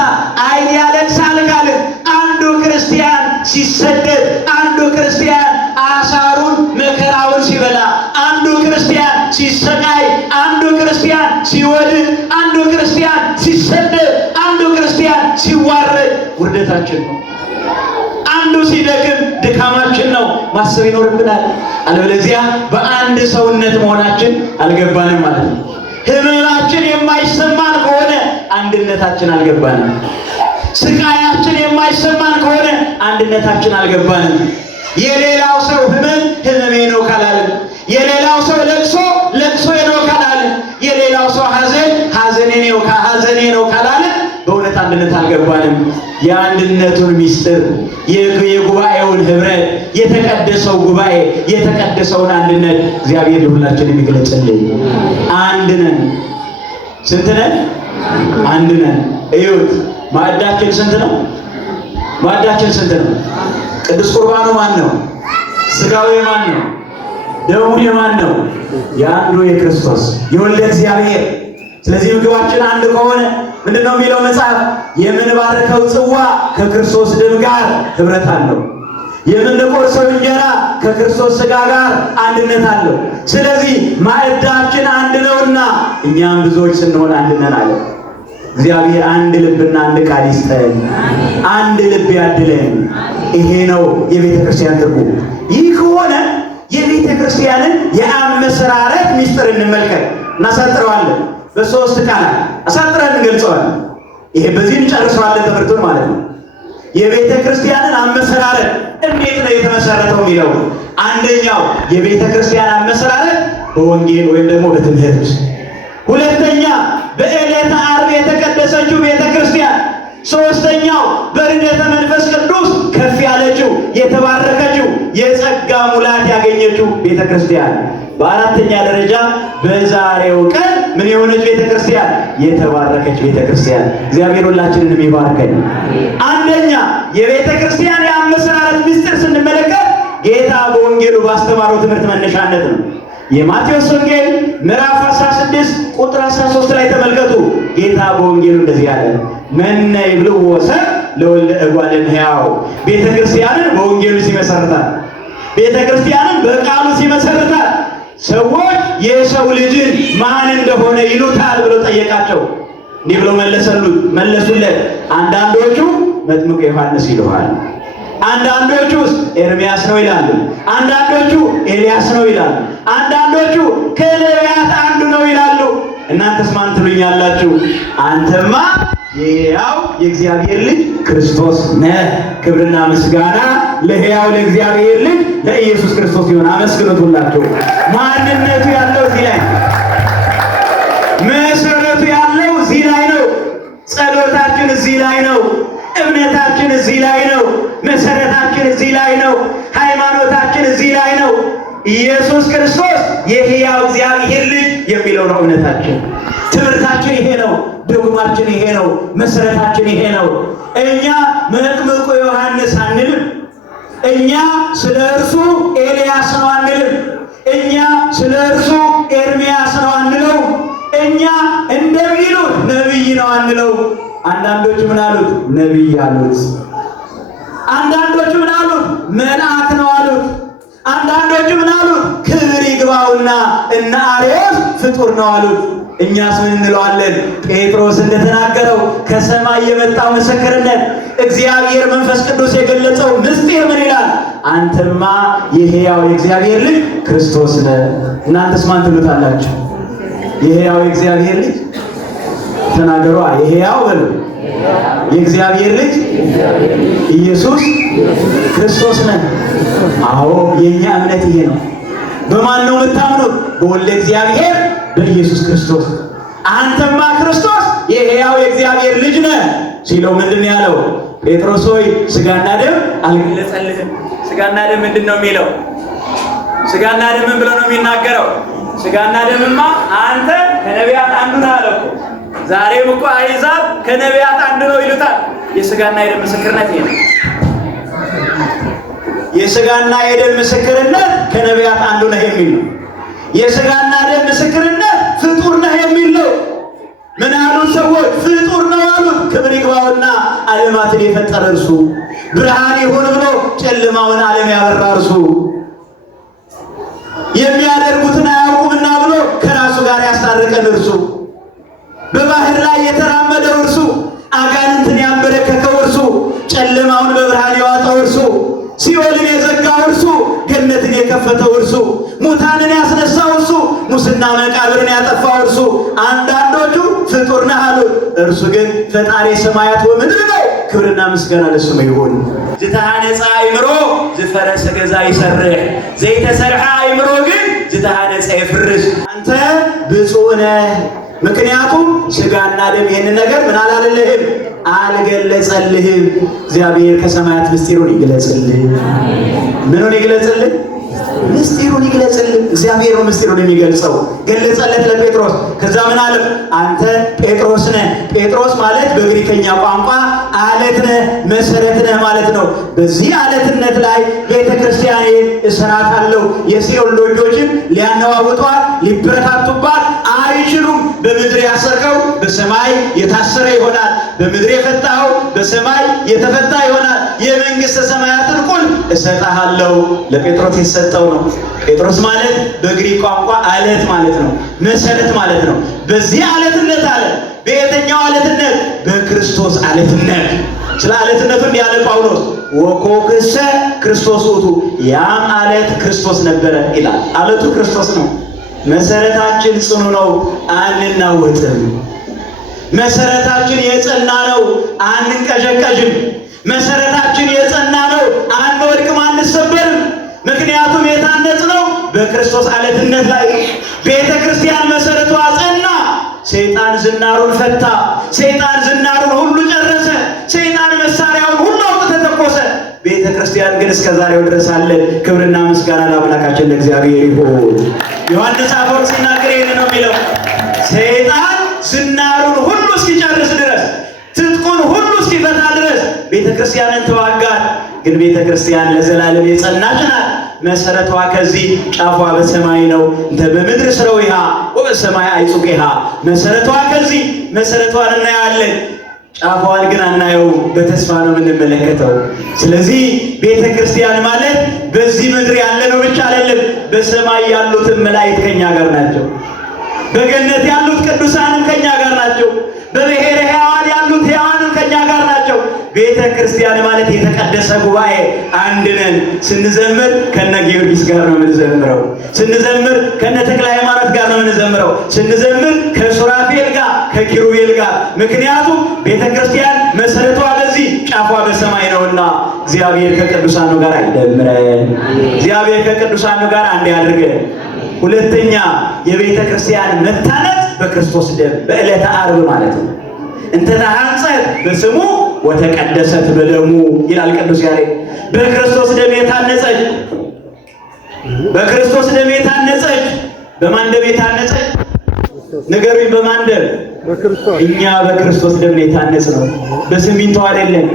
ዓይን ያለቅሳል ካልን አንዱ ክርስቲያን ሲሰደድ፣ አንዱ ክርስቲያን አሳሩን መከራውን ሲበላ፣ አንዱ ክርስቲያን ሲሰቃይ፣ አንዱ ክርስቲያን ሲወድቅ፣ አንዱ ክርስቲያን ሲሰደድ፣ አንዱ ክርስቲያን ሲዋረድ ውርደታችን ነው። አንዱ ሲደክም ድካማችን ነው። ማሰብ ይኖርብናል። አለበለዚያ በአንድ ሰውነት መሆናችን አልገባንም ማለት ነው። ህመማችን የማይሰማን ከሆነ አንድነታችን አልገባንም። ስቃያችን የማይሰማን ከሆነ አንድነታችን አልገባንም። የሌላው ሰው ህመም ህመሜ ነው ካላልን፣ የሌላው ሰው ለቅሶ ለቅሶዬ ነው ካላልን፣ የሌላው ሰው ሐዘን ሐዘኔ ነው ካላልን በእውነት አንድነት አልገባንም። የአንድነቱን ሚስጥር የጉባኤውን ህብረት የተቀደሰው ጉባኤ የተቀደሰውን አንድነት እግዚአብሔር ለሁላችን የሚገለጽልን። አንድ ነን። ስንት ነን? አንድ ነን። እዩት፣ ማዕዳችን ስንት ነው? ማዕዳችን ስንት ነው? ቅዱስ ቁርባኑ ማን ነው? ስጋው የማን ነው? ደሙ የማን ነው? የአንዱ የክርስቶስ የወልደ እግዚአብሔር። ስለዚህ ምግባችን አንድ ከሆነ ምንድነው የሚለው መጽሐፍ? የምንባርከው ጽዋ ከክርስቶስ ደም ጋር ህብረት አለው። የምንቆርሰው እንጀራ ከክርስቶስ ስጋ ጋር አንድነት አለው። ስለዚህ ማዕዳችን አንድ ነውና እኛም ብዙዎች ስንሆን አንድ ነን አለ እግዚአብሔር። አንድ ልብና አንድ ቃል ይስጠን፣ አንድ ልብ ያድለን። ይሄ ነው የቤተ ክርስቲያን ትርጉም። ይህ ከሆነ የቤተ ክርስቲያንን የአመሰራረት ሚስጥር እንመልከት። እናሳጥረዋለን። በሶስት ቃላት አሳጥረን እንገልጸዋለን። ይሄ በዚህ እንጨርሰዋለን ትምህርቱን ማለት ነው። የቤተ ክርስቲያንን አመሰራረት እንዴት ነው የተመሰረተው የሚለው አንደኛው የቤተ ክርስቲያን አመሰራረት በወንጌል ወይም ደግሞ በትምህርት፣ ሁለተኛ በዕለተ ዓርብ የተቀደሰችው ቤተ ክርስቲያን፣ ሶስተኛው በርደተ መንፈስ ቅዱስ ከፍ ያለችው የተባረከችው የጸጋ ሙላት ያገኘችው ቤተ ክርስቲያን፣ በአራተኛ ደረጃ በዛሬው ቀን ምን የሆነች ቤተ ክርስቲያን? የተባረከች ቤተ ክርስቲያን። እግዚአብሔር ሁላችንንም ይባርከን። አንደኛ የቤተ ክርስቲያን የአመሰራረት ምስጢር ስንመለከት ጌታ በወንጌሉ ባስተማረው ትምህርት መነሻነት ነው። የማቴዎስ ወንጌል ምዕራፍ 16 ቁጥር 13 ላይ ተመልከቱ። ጌታ በወንጌሉ እንደዚህ ያለ መነ ይብልዎ ሰብእ ለወልደ እጓለ እመሕያው። ቤተ ክርስቲያንን በወንጌሉ ሲመሰርታል፣ ቤተ ክርስቲያንን በቃሉ ሲመሰርታል። ሰዎች የሰው ልጅን ማን እንደሆነ ይሉታል ብሎ ጠየቃቸው። እንዲህ ብሎ መለሱለት። አንዳንዶቹ መጥምቁ ዮሐንስ ይሉሃል፣ አንዳንዶቹስ ኤርምያስ ነው ይላሉ፣ አንዳንዶቹ ኤልያስ ነው ይላሉ፣ አንዳንዶቹ ከነቢያት አንዱ ነው ይላሉ። እናንተስ ማን ትሉኛላችሁ? አንተማ የሕያው የእግዚአብሔር ልጅ ክርስቶስ ነህ። ክብርና ምስጋና ለሕያው ለእግዚአብሔር ልጅ ለኢየሱስ ክርስቶስ ይሁን። አመስግኑት ሁላችሁ። ማንነቱ ያለው እዚህ ላይ፣ መሰረቱ ያለው እዚህ ላይ ነው። ጸሎታችን እዚህ ላይ ነው። እምነታችን እዚህ ላይ ነው። መሰረታችን እዚህ ላይ ነው። ሃይማኖታችን እዚህ ላይ ነው። ኢየሱስ ክርስቶስ የሕያው እግዚአብሔር ልጅ የሚለው ነው እምነታችን። ትምህርታችን ይሄ ነው። ዶግማችን ይሄ ነው። መሰረታችን ይሄ ነው። እኛ መጥምቁ ዮሐንስ አንልም። እኛ ስለ እርሱ ኤልያስ ነው አንልም። እኛ ስለ እርሱ ኤርምያስ ነው አንለው። እኛ እንደሚሉት ነቢይ ነው አንለው። አንዳንዶቹ ምን አሉት? ነቢይ አሉት። አንዳንዶቹ ምን አሉት? መልአክ ነው አሉት። አንዳንዶቹ ምን አሉት? ክብር ይግባውና እነ አርዮስ ፍጡር ነው አሉት። እኛስ ምን እንለዋለን? ጴጥሮስ እንደተናገረው ከሰማይ የመጣው ምስክርነት እግዚአብሔር መንፈስ ቅዱስ የገለጸው ምስጢር ምን ይላል? አንተማ የሕያው የእግዚአብሔር ልጅ ክርስቶስ ነህ። እናንተስ ማን ትሉታላችሁ? የሕያው የእግዚአብሔር ልጅ ተናገሯ። የሕያው በሉ የእግዚአብሔር ልጅ ኢየሱስ ክርስቶስ ነን። አዎ የኛ እምነት ይሄ ነው። በማን ነው የምታምኑት? በወልደ እግዚአብሔር በኢየሱስ ክርስቶስ። አንተማ ክርስቶስ የሕያው የእግዚአብሔር ልጅ ነህ ሲለው ምንድን ያለው? ጴጥሮስ ሆይ ሥጋና ደም አልገለጸልህም። ሥጋና ደም ምንድን ነው የሚለው? ሥጋና ደምን ብሎ ነው የሚናገረው። ሥጋና ደምማ አንተ ከነቢያት አንዱ ነህ አለ እኮ። ዛሬም እኮ አሕዛብ ከነቢያት አንዱ ነው ይሉታል። የሥጋና የደም ምስክርነት ይሄ ነው። የሥጋና የደም ምስክርነት ከነቢያት አንዱ ነህ የሚል ነው። የሥጋና ደም ምስክርነት ፍጡር ነህ የሚል ነው። ምን ያሉት ሰዎች? ፍጡር ነው አሉት። ክብር ይግባውና ዓለማትን የፈጠረ እርሱ፣ ብርሃን ይሁን ብሎ ጨለማውን ዓለም ያበራ እርሱ፣ የሚያደርጉትን አያውቁምና ብሎ ከራሱ ጋር ያስታረቀን እርሱ፣ በባህር ላይ የተራመደው እርሱ፣ አጋንንትን ያንበረከከው እርሱ፣ ጨለማውን በብርሃን ያዋጣው እርሱ፣ ሲኦልን የዘጋው እርሱ፣ ገነትን የከፈተው እርሱ፣ ሙታንን ያስነሳው እርሱ፣ ሙስና መቃብርን ያጠፋው እርሱ። አንዳንዶቹ ፍጡር ነህ አሉት። እርሱ ግን ፈጣሪ ሰማያት ወምድር ነው። ክብርና ምስጋና ለስሙ ይሁን። ዝተሃነፀ አእምሮ ዝፈረሰ ገዛ ይሰርሕ፣ ዘይተሰርሐ አእምሮ ግን ዝተሃነፀ ይፍርስ። አንተ ብፁዕ ነህ፣ ምክንያቱም ሥጋና ደም ይህንን ነገር ምን አላለልህም? አልገለጸልህም። እግዚአብሔር ከሰማያት ምስጢሩን ይግለጽልህ። ምኑን ይግለጽልህ? ምስጢሩን ይግለጽልህ። እግዚአብሔር ነው ምስጢሩን የሚገልጸው። ገለጸለት ለጴጥሮስ። ከዛ ምን አለ? አንተ ጴጥሮስ ነህ። ጴጥሮስ ማለት በግሪከኛ ቋንቋ አለት ነህ፣ መሰረት ነህ ማለት ነው። በዚህ አለትነት ላይ ቤተ ክርስቲያን እሰራታለሁ። የሲኦል ደጆችን ሊያነዋውጧት ሊበረታቱባት አይችሉም። በምድር ያሰርከው በሰማይ የታሰረ ይሆናል። በምድር የፈታኸው በሰማይ የተፈታ ይሆናል። የመንግሥተ ሰማያትን ቁልፍ እሰጥሃለሁ። ለጴጥሮስ የተሰጠው ነው። ጴጥሮስ ማለት በግሪክ ቋንቋ አለት ማለት ነው፣ መሰረት ማለት ነው። በዚህ አለትነት አለ። በየትኛው አለትነት? በክርስቶስ አለትነት። ስለ አለትነቱ እንዲህ ያለ ጳውሎስ ወኮክሰ ክርስቶስ ውእቱ፣ ያም አለት ክርስቶስ ነበረ ይላል። አለቱ ክርስቶስ ነው። መሰረታችን ጽኑ ነው፣ አንናወጥም። መሰረታችን የጸና ነው፣ አንንቀዠቀዥም። መሰረታችን የጸና ነው፣ አንወድቅም፣ አንሰበርም። ምክንያቱም የታነጽነው በክርስቶስ አለትነት ላይ። ቤተ ክርስቲያን መሰረቷ ጸና። ሰይጣን ዝናሩን ፈታ። ሰይጣን ዝናሩን ሁሉ ጨረሰ። ሰይጣን መሳሪያውን ሁሉ አውጥቶ ተኮሰ። ቤተ ክርስቲያን ግን እስከ ዛሬው ድረስ አለ። ክብርና ምስጋና ለአምላካችን ለእግዚአብሔር ይሁን። ዮሐንስ አፈወርቅ ሲናገር ይሄን ነው የሚለው። ሰይጣን ዝናሩን ሁሉ እስኪጨርስ ድረስ፣ ትጥቁን ሁሉ እስኪፈታ ድረስ ቤተ ክርስቲያንን ተዋጋት። ግን ቤተ ክርስቲያን ለዘላለም የጸናች ናት። መሰረቷ ከዚህ ጫፏ በሰማይ ነው። እንተ በምድር ስረዊሃ ወበሰማይ አይጹቂሃ። መሰረቷ ከዚህ መሰረቷን እናያለን፣ ጫፏን ግን አናየውም። በተስፋ ነው የምንመለከተው። ስለዚህ ቤተ ክርስቲያን ማለት በዚህ ምድር ያለነው ብቻ አይደለም። በሰማይ ያሉትም መላእክት ከኛ ጋር ናቸው። በገነት ያሉት ቅዱሳንም ከኛ ጋር ናቸው። በብሔረ ሕያዋን ያሉት ሕያዋንም ከኛ ጋር ናቸው። ቤተ ክርስቲያን ማለት የተቀደሰ ጉባኤ አንድ ነን። ስንዘምር ከነ ጊዮርጊስ ጋር ነው የምንዘምረው። ስንዘምር ከነ ተክለ ሃይማኖት ጋር ነው የምንዘምረው። ስንዘምር ከሱራፌል ጋር ከኪሩቤል ጋር። ምክንያቱም ቤተ ክርስቲያን መሰረቷ በዚህ ጫፏ በሰማይ ነውና እግዚአብሔር ከቅዱሳኑ ጋር አይደምረን። እግዚአብሔር ከቅዱሳኑ ጋር አንድ ያድርገን። ሁለተኛ የቤተ ክርስቲያን መታነጽ በክርስቶስ ደም በዕለተ ዓርብ ማለት ነው። እንተ ተሐንጸት በስሙ ወተቀደሰት በደሙ ይላል ቅዱስ ያሬድ። በክርስቶስ ደም የታነጸች፣ በክርስቶስ ደም የታነጸች። በማን ደም የታነጸች? ንገሩኝ፣ በማን ደም? በክርስቶስ። እኛ በክርስቶስ ደም የታነጽ ነው። በሲሚንቶ አይደለም፣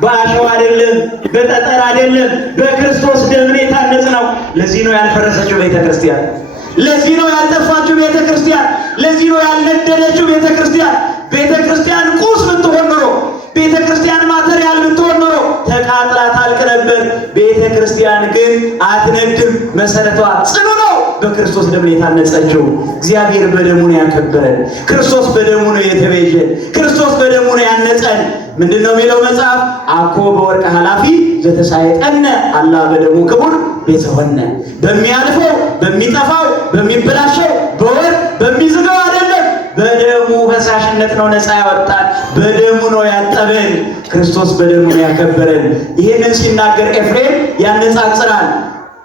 በአሸዋ አይደለም፣ በጠጠር አይደለም፣ በክርስቶስ ደም የታነጽ ነው። ለዚህ ነው ያልፈረሰችው ቤተ ክርስቲያን። ለዚህ ነው ያልጠፋችው ቤተ ክርስቲያን። ለዚህ ነው ያልነደደችው ቤተ ክርስቲያን። ቤተ ክርስቲያን ቁስ ብትሆን ኖሮ፣ ቤተ ክርስቲያን ማተሪያል ብትሆን ኖሮ ተቃጥላ ታልቅ ነበር። ቤተ ክርስቲያን ግን አትነድም። መሰረቷ ጽኑ ነው። በክርስቶስ ደም የታነጸችው። እግዚአብሔር በደሙ ነው ያከበረን። ክርስቶስ በደሙ ነው የተቤዠን። ክርስቶስ በደሙ ነው ያነጸን። ምንድነው የሚለው መጽሐፍ? አኮ በወርቅ ኃላፊ ዘተሳየጠነ አላ በደሙ ክቡር ቤተሆነ። በሚያልፈው በሚጠፋው በሚበላሸው በወርቅ በሚዝገው አይደለም፣ በደሙ ፈሳሽነት ነው ነፃ ያወጣን። በደሙ ነው ያጠበን። ክርስቶስ በደሙ ያከበረን። ይህንን ሲናገር ኤፍሬም ያነጻጽራል።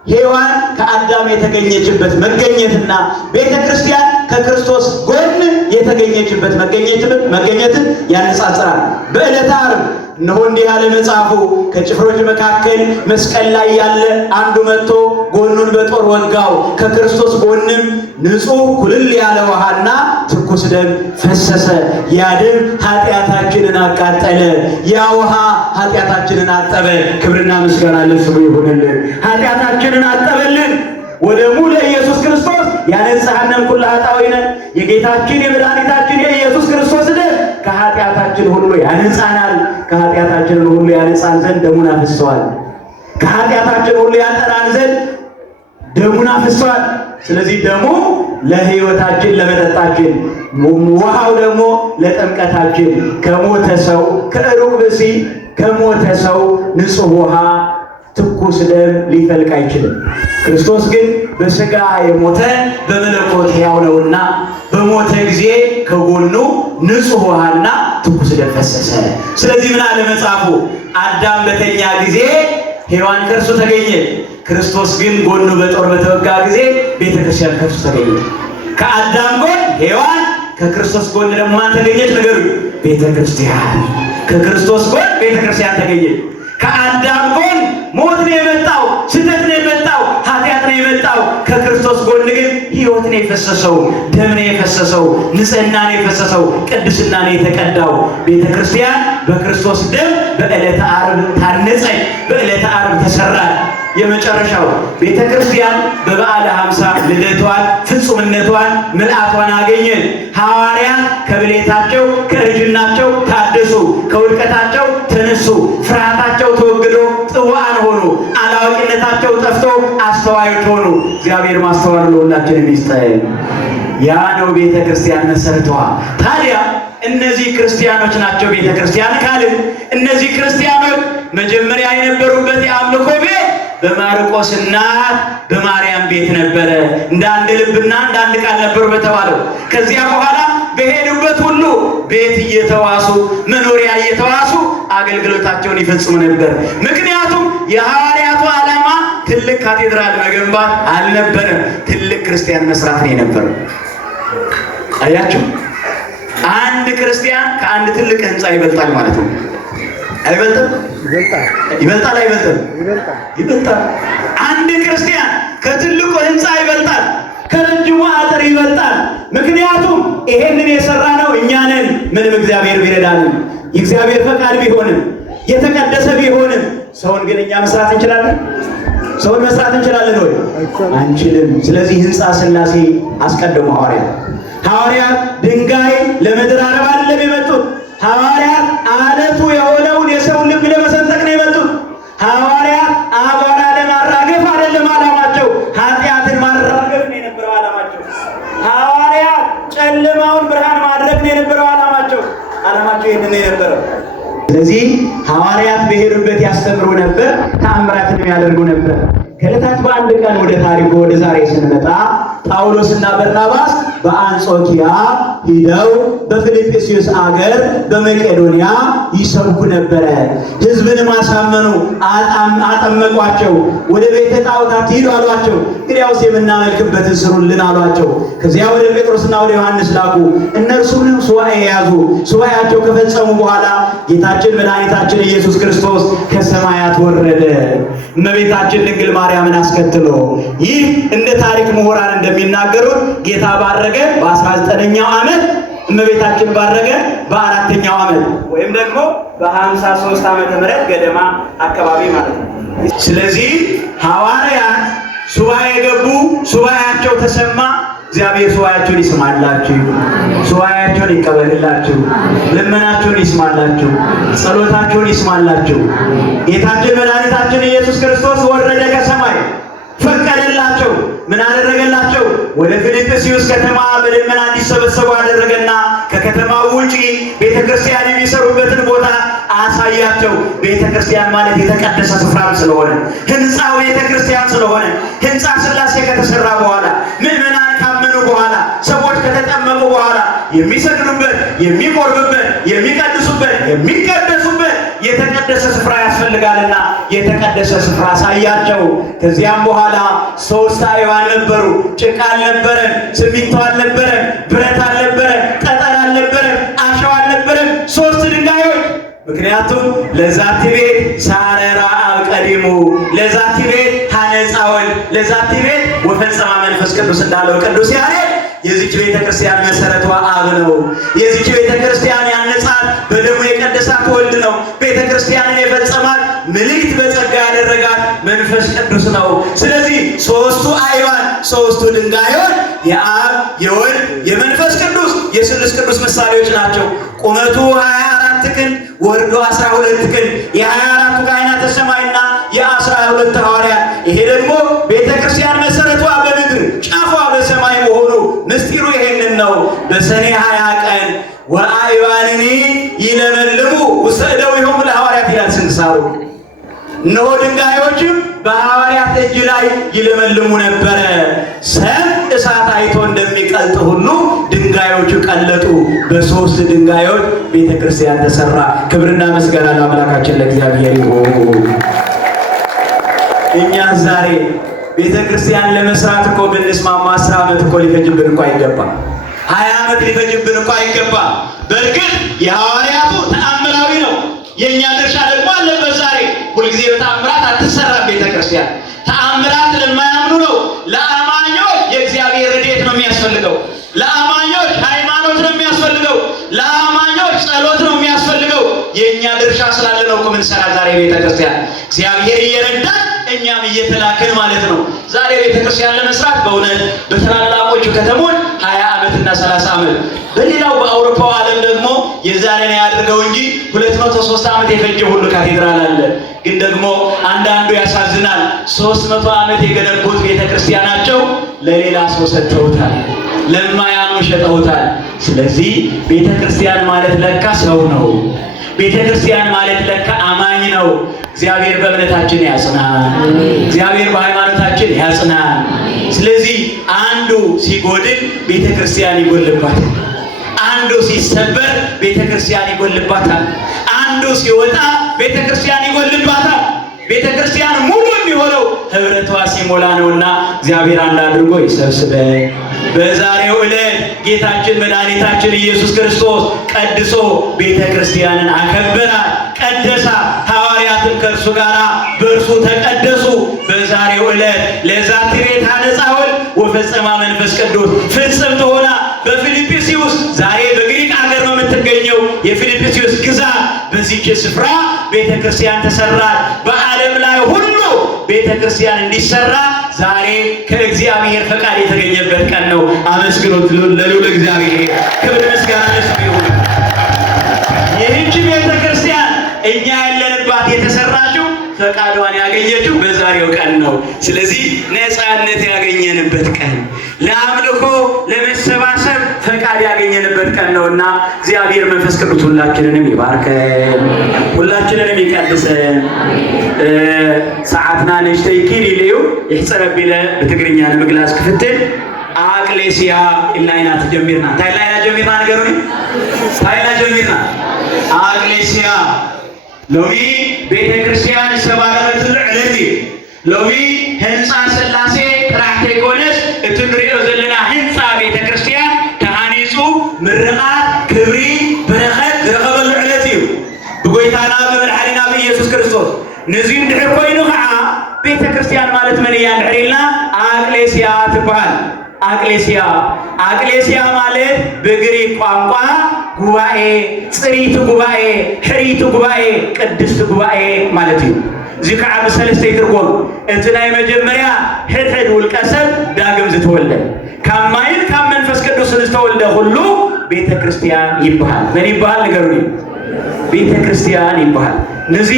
ሔዋን ከአዳም የተገኘችበት መገኘትና ቤተ ክርስቲያን ከክርስቶስ ጎን የተገኘችበት መገኘትን ያነጻጽራል። በዕለተ ዓርብ እነሆ እንዲህ ያለ መጽሐፉ ከጭፍሮች መካከል መስቀል ላይ ያለ አንዱ መጥቶ ጎኑን በጦር ወጋው። ከክርስቶስ ጎንም ንጹሕ ኩልል ያለ ውሃና ትኩስ ደም ፈሰሰ። ያ ደም ኃጢአታችንን አቃጠለ፣ ያ ውሃ ኃጢአታችንን አጠበ። ክብርና ምስጋና ለስሙ ይሁንልን። ኃጢአታችንን አጠበልን። ወደሙ ለኢየሱስ ክርስቶስ ያነጻህነን ኩለ ኃጣውኢነ የጌታችን የመድኃኒታችን የኢየሱስ ክርስቶስ ደም ከኃጢአታችን ሁሉ ያነጻናል። ከኃጢአታችን ሁሉ ያነጻን ዘንድ ደሙን አፍስሷል። ከኃጢአታችን ሁሉ ያጠራን ዘንድ ደሙን አፍስሷል። ስለዚህ ደሙ ለሕይወታችን ለመጠጣችን፣ ውሃው ደግሞ ለጥምቀታችን። ከሞተ ሰው ከሩቅ ብእሲ ከሞተ ሰው ንጹሕ ውሃ ትኩስ ደም ሊፈልቅ አይችልም። ክርስቶስ ግን በሥጋ የሞተ በመለኮት ሕያው ነውና በሞተ ጊዜ ከጎኑ ንጹሕ ውሃና ትኩስ ደም ፈሰሰ። ስለዚህ ምን አለ መጽሐፉ? አዳም በተኛ ጊዜ ሔዋን ከእርሱ ተገኘ። ክርስቶስ ግን ጎኑ በጦር በተወጋ ጊዜ ቤተ ክርስቲያን ከእርሱ ተገኘ። ከአዳም ጎን ሔዋን፣ ከክርስቶስ ጎን ደግሞ ማን ተገኘች? ነገሩ ቤተ ክርስቲያን። ከክርስቶስ ጎን ቤተ ክርስቲያን ተገኘች። ከአዳም ጎን ሞት ነው የመጣው፣ ስደት ነው የመጣው፣ ኃጢአት ነው የመጣው። ከክርስቶስ ጎን ግን ሕይወት ነው የፈሰሰው፣ ደም ነው የፈሰሰው፣ ንጽሕና ነው የፈሰሰው፣ ቅድስና ነው የተቀዳው። ቤተ ክርስቲያን በክርስቶስ ደም በዕለተ ዓርብ ታነጸች፣ በዕለተ ዓርብ ተሰራች። የመጨረሻው ቤተ ክርስቲያን በበዓለ ሃምሳ ልደቷን ፍጹምነቷን ምልአቷን አገኘን። ሐዋርያት ከብሌታቸው ከእርጅናቸው ታደሱ፣ ከውድቀታቸው ተነሱ፣ ፍርሃታቸው ተወግዶ ጥዋዓን ሆኑ፣ አላዋቂነታቸው ጠፍቶ አስተዋዮች ሆኑ። እግዚአብሔር ማስተዋል ለሁላችንም ይስጠን። ያ ነው ቤተ ክርስቲያን መሰረቷ። ታዲያ እነዚህ ክርስቲያኖች ናቸው ቤተ ክርስቲያን ካልን፣ እነዚህ ክርስቲያኖች መጀመሪያ የነበሩበት የአምልኮ ቤት በማርቆስ እናት በማርያም ቤት ነበረ። እንደ አንድ ልብና እንደ አንድ ቃል ነበሩ በተባለው። ከዚያ በኋላ በሄዱበት ሁሉ ቤት እየተዋሱ መኖሪያ እየተዋሱ አገልግሎታቸውን ይፈጽሙ ነበር። ምክንያቱም የሐዋርያቱ ዓላማ ትልቅ ካቴድራል መገንባት አልነበረም፣ ትልቅ ክርስቲያን መስራት ነው የነበረው። አያችሁ፣ አንድ ክርስቲያን ከአንድ ትልቅ ህንፃ ይበልጣል ማለት ነው። አይበልጥም? ይበልጣል። አይበልጥም? ይበልጣል። አንድ ክርስቲያን ከትልቁ ህንፃ ይበልጣል፣ ከረጅሙ አጥር ይበልጣል። ምክንያቱም ይሄንን የሰራ ነው እኛ ነን። ምንም እግዚአብሔር ቢረዳንም የእግዚአብሔር ፈቃድ ቢሆንም የተቀደሰ ቢሆንም ሰውን ግን እኛ መስራት እንችላለን? ሰውን መስራት እንችላለን ወይ? አንችልም። ስለዚህ ህንፃ ሥላሴ አስቀደሙ ሐዋርያት ድንጋይ ለመደራረብ አይደለም የመጡት። ሐዋርያት አለቱ የሆነውን የሰው ልብ ለመሰንጠቅ ነው የመጡት። ሐዋርያት አቧራ ለማራገፍ አይደለም ዓላማቸው፣ ኃጢአትን ማራገፍ ነው የነበረው ዓላማቸው። ሐዋርያት ጨለማውን ብርሃን ማድረግ ነው የነበረው ዓላማቸው። ይህንን ነው የነበረው። ስለዚህ ሐዋርያት በሄዱበት ያስተምሩ ነበር፣ ተአምራትንም ያደርጉ ነበር። ከዕለታት በአንድ ቀን ወደ ታሪኩ ወደ ዛሬ ስንመጣ ጳውሎስና በርናባስ በአንጾኪያ ሂደው በፊልጵስዩስ አገር በመቄዶንያ ይሰብኩ ነበረ። ሕዝብን ማሳመኑ፣ አጠመቋቸው። ወደ ቤተ ጣዖታት ሂዱ አሏቸው። እንግዲያውስ የምናመልክበትን ስሩልን አሏቸው። ከዚያ ወደ ጴጥሮስና ወደ ዮሐንስ ላኩ። እነርሱንም ሱባኤ ያዙ። ሱባኤያቸው ከፈጸሙ በኋላ ጌታችን መድኃኒታችን ኢየሱስ ክርስቶስ ከሰማያት ወረደ፣ እመቤታችን ድንግል ማርያምን አስከትሎ። ይህ እንደ ታሪክ ምሁራን እንደሚናገሩት ጌታ ባረገ በ19ኛው ዓመት፣ እመቤታችን ባረገ በ4ኛው ዓመት ወይም ደግሞ በ53 ዓመተ ምህረት ገደማ አካባቢ ማለት ነው። ስለዚህ ሐዋርያት ሱባኤ ገቡ፣ ሱባኤያቸው ተሰማ። እግዚአብሔር ሱባኤያችሁን ይስማላችሁ፣ ሱባኤያችሁን ይቀበልላችሁ፣ ልመናችሁን ይስማላችሁ፣ ጸሎታችሁን ይስማላችሁ። ጌታችን መድኃኒታችን ኢየሱስ ክርስቶስ ወረደ ከሰማይ፣ ፈቀደላቸው። ምን አደረገላቸው? ወደ ፊልጵስዩስ ከተማ በደመና እንዲሰበሰቡ አደረገና ከከተማው ውጪ ቤተክርስቲያን የሚሰሩበትን ቦታ አሳያቸው። ቤተክርስቲያን ማለት የተቀደሰ ስፍራም ስለሆነ፣ ህንፃው ቤተክርስቲያን ስለሆነ፣ ህንፃ ሥላሴ ከተሰራ በኋላ፣ ምዕመናን ካመኑ በኋላ፣ ሰዎች ከተጠመቁ በኋላ የሚሰግዱበት፣ የሚቆርቡበት፣ የሚቀድሱበት፣ የሚቀደሱበት፣ ያስፈልጋልና የተቀደሰ ስፍራ አሳያቸው። ከዚያም በኋላ 3 አይዋን ነበሩ። ጭቃ አልነበረም፣ ሲሚንቶ አልነበረም፣ ብረት አልነበረም፣ ጠጠር አልነበረም፣ አሸዋ አልነበረም፣ 3 ድንጋዮች። ምክንያቱም ለዛቲ ቤት ሳረራ አብ ቀዲሙ፣ ለዛቲ ቤት ሐነጻ ወልድ፣ ለዛቲ ቤት ወፈጸመ መንፈስ ቅዱስ እንዳለው ቅዱስ ያሬድ የዚች ቤተ ክርስቲያን መሰረቷ አብ ነው። የዚች ቤተ ክርስቲያን ያነጻት በደሙ የቀደሳት ወልድ ነው። ቤተ ክርስቲያንን የፈጸማት ምልዕት በጸጋ ያደረጋት መንፈስ ቅዱስ ነው። ስለዚህ 3ቱ አይባን 3ቱ ድንጋዮች የአብ የወልድ የመንፈስ ቅዱስ የስሉስ ቅዱስ ምሳሌዎች ናቸው። ቁመቱ 24 ክንድ ወርዶ 12 ክንድ የ24ቱ ካህናተ ሰማይና የ12 ሐዋርያት። ይሄ ደግሞ ቤተ ክርስቲያን መሰረቷ በምድር ጫፏ በሰማይ መሆኑ ምስጢሩ ይሄንን ነው። በሰኔ 20 ቀን ወአይባንኒ ይለመልሙ ውስተ እደዊሆሙ ለሐዋርያት ይላል ስንክሳሩ። እነሆ ድንጋዮችም በሐዋርያት እጅ ላይ ይለመልሙ ነበረ። ሰም እሳት አይቶ እንደሚቀልጥ ሁሉ ድንጋዮቹ ቀለጡ። በ3 ድንጋዮች ቤተ ክርስቲያን ተሰራ። ክብርና ምስጋና ለአምላካችን ለእግዚአብሔር ይሁን። እኛ ዛሬ ቤተ ክርስቲያን ለመስራት እኮ ብንስማማ 10 ዓመት እኮ ሊፈጅብን እኮ አይገባም። 20 ዓመት ሊፈጅብን እኮ አይገባም። በእርግጥ የሐዋርያቱ ተአምራዊ ነው። የእኛ ድርሻ ደግሞ አለበት። ዛሬ ሁልጊዜ በተአምራት አትሰራም ቤተ ክርስቲያን። ተአምራት ለማያምኑ ነው። ለአማኞች የእግዚአብሔር ረድኤት ነው የሚያስፈልገው። ለአማኞች ሃይማኖት ነው የሚያስፈልገው። ለአማኞች ጸሎት ነው የሚያስፈልገው። የእኛ ድርሻ ስላለ ነው እኮ የምንሰራ ዛሬ ቤተ ክርስቲያን። እግዚአብሔር እየረዳን እኛም እየተላከን ማለት ነው። ዛሬ ቤተ ክርስቲያን ለመስራት በእውነት በታላላቆቹ ከተሞች 20 ዓመትና 30 ዓመት፣ በሌላው በአውሮፓው ዓለም ደግሞ የዛሬን ያድርገው እንጂ 203 ዓመት የፈጀ ሁሉ ካቴድራል አለ። ግን ደግሞ አንዳንዱ ያሳዝናል። 300 ዓመት የገነቡት ቤተ ክርስቲያናቸው ለሌላ ሰው ሰጥተውታል፣ ለማያምኑ ሸጠውታል። ስለዚህ ቤተ ክርስቲያን ማለት ለካ ሰው ነው። ቤተ ክርስቲያን ማለት ለካ አማኝ ነው። እግዚአብሔር በእምነታችን ያጽናን። እግዚአብሔር በሃይማኖታችን ያጽናን። ስለዚህ አንዱ ሲጎድል ቤተ ክርስቲያን ይጎልባታል። አንዱ ሲሰበር ቤተ ክርስቲያን ይጎልባታል። አንዱ ሲወጣ ቤተ ክርስቲያን ይጎልባታል። ቤተ ክርስቲያን ሙሉ የሚሆነው ህብረቷ ሲሞላ ነውና እግዚአብሔር አንድ አድርጎ ይሰብስበን። በዛሬው ዕለት ጌታችን መድኃኒታችን ኢየሱስ ክርስቶስ ቀድሶ ቤተ ክርስቲያንን አከበራት፣ ቀደሳ። ሐዋርያትም ከእርሱ ጋር በእርሱ ተቀደሱ። በዛሬው ዕለት ለዛቲ ቤት ሐነጻ ወልድ ወፈጸማ መንፈስ ቅዱስ ፍጽምት ሆና በፊልጵስዩስ፣ ዛሬ በግሪክ አገር ነው የምትገኘው የፊልጵስዩስ ግዛት። በዚህች ስፍራ ቤተ ክርስቲያን ተሰራች። በዓለም ላይ ሁሉ ቤተ ክርስቲያን እንዲሰራ ዛሬ ከእግዚአብሔር ፈቃድ የተገኘበት ቀን ነው። አመስግኑት ለልዑል እግዚአብሔር። ክብር ምስጋና ለስሙ ይሁን። ይህች ቤተ ክርስቲያን እኛ ያለንባት የተሰራችው ፈቃዷን ያገኘችው በዛሬው ቀን ነው። ስለዚህ ነፃነት ያገኘንበት ቀን፣ ለአምልኮ ለመሰባሰብ ፈቃድ ያገኘንበት ቀን ነውና እግዚአብሔር መንፈስ ቅዱስ ሁላችንንም ይባርከን፣ ሁላችንንም ይቀድሰን። ሰዓትና ነሽተይ ኪል ኢልዩ ይሕፀረቢለ በትግርኛ ንምግላጽ ክፍትል አቅሌስያ ኢላይና ተጀሚርና ታይላይና ጀሚርና ነገሩኒ ታይላ ጀሚርና አቅሌስያ ሎሚ ቤተ ክርስቲያን ሰባረበት ዕለት ሎሚ ህንፃ ስላሴ ጥራሕተ ይኮነስ እቲ ንሪኦ ዘለና ህንፃ ቤተ ክርስቲያን ተሃኒፁ ምርቃት ክብሪ በረኸት ዝረኸበሉ ዕለት እዩ ብጎይታና ብመድሓኒና ብኢየሱስ ክርስቶስ። ነዚህም ድሕር ኮይኑ ከዓ ቤተ ክርስቲያን ማለት መን እያ ንድሕር ኢልና አቅሌስያ ትበሃል። አቅሌስያ አቅሌስያ ማለት በግሪክ ቋንቋ ጉባኤ፣ ጽሪቱ ጉባኤ፣ ሕሪቱ ጉባኤ፣ ቅድስት ጉባኤ ማለት እዩ። እዚ ከዓ ብሰለስተ ይትርጎም። እቲ ናይ መጀመርያ ሕድሕድ ውልቀ ሰብ ዳግም ዝተወልደ ካብ ማይን ካብ መንፈስ ቅዱስ ዝተወልደ ኩሉ ቤተ ክርስቲያን ይበሃል። መን ይበሃል ንገሩኒ? ቤተ ክርስቲያን ይበሃል። ነዚ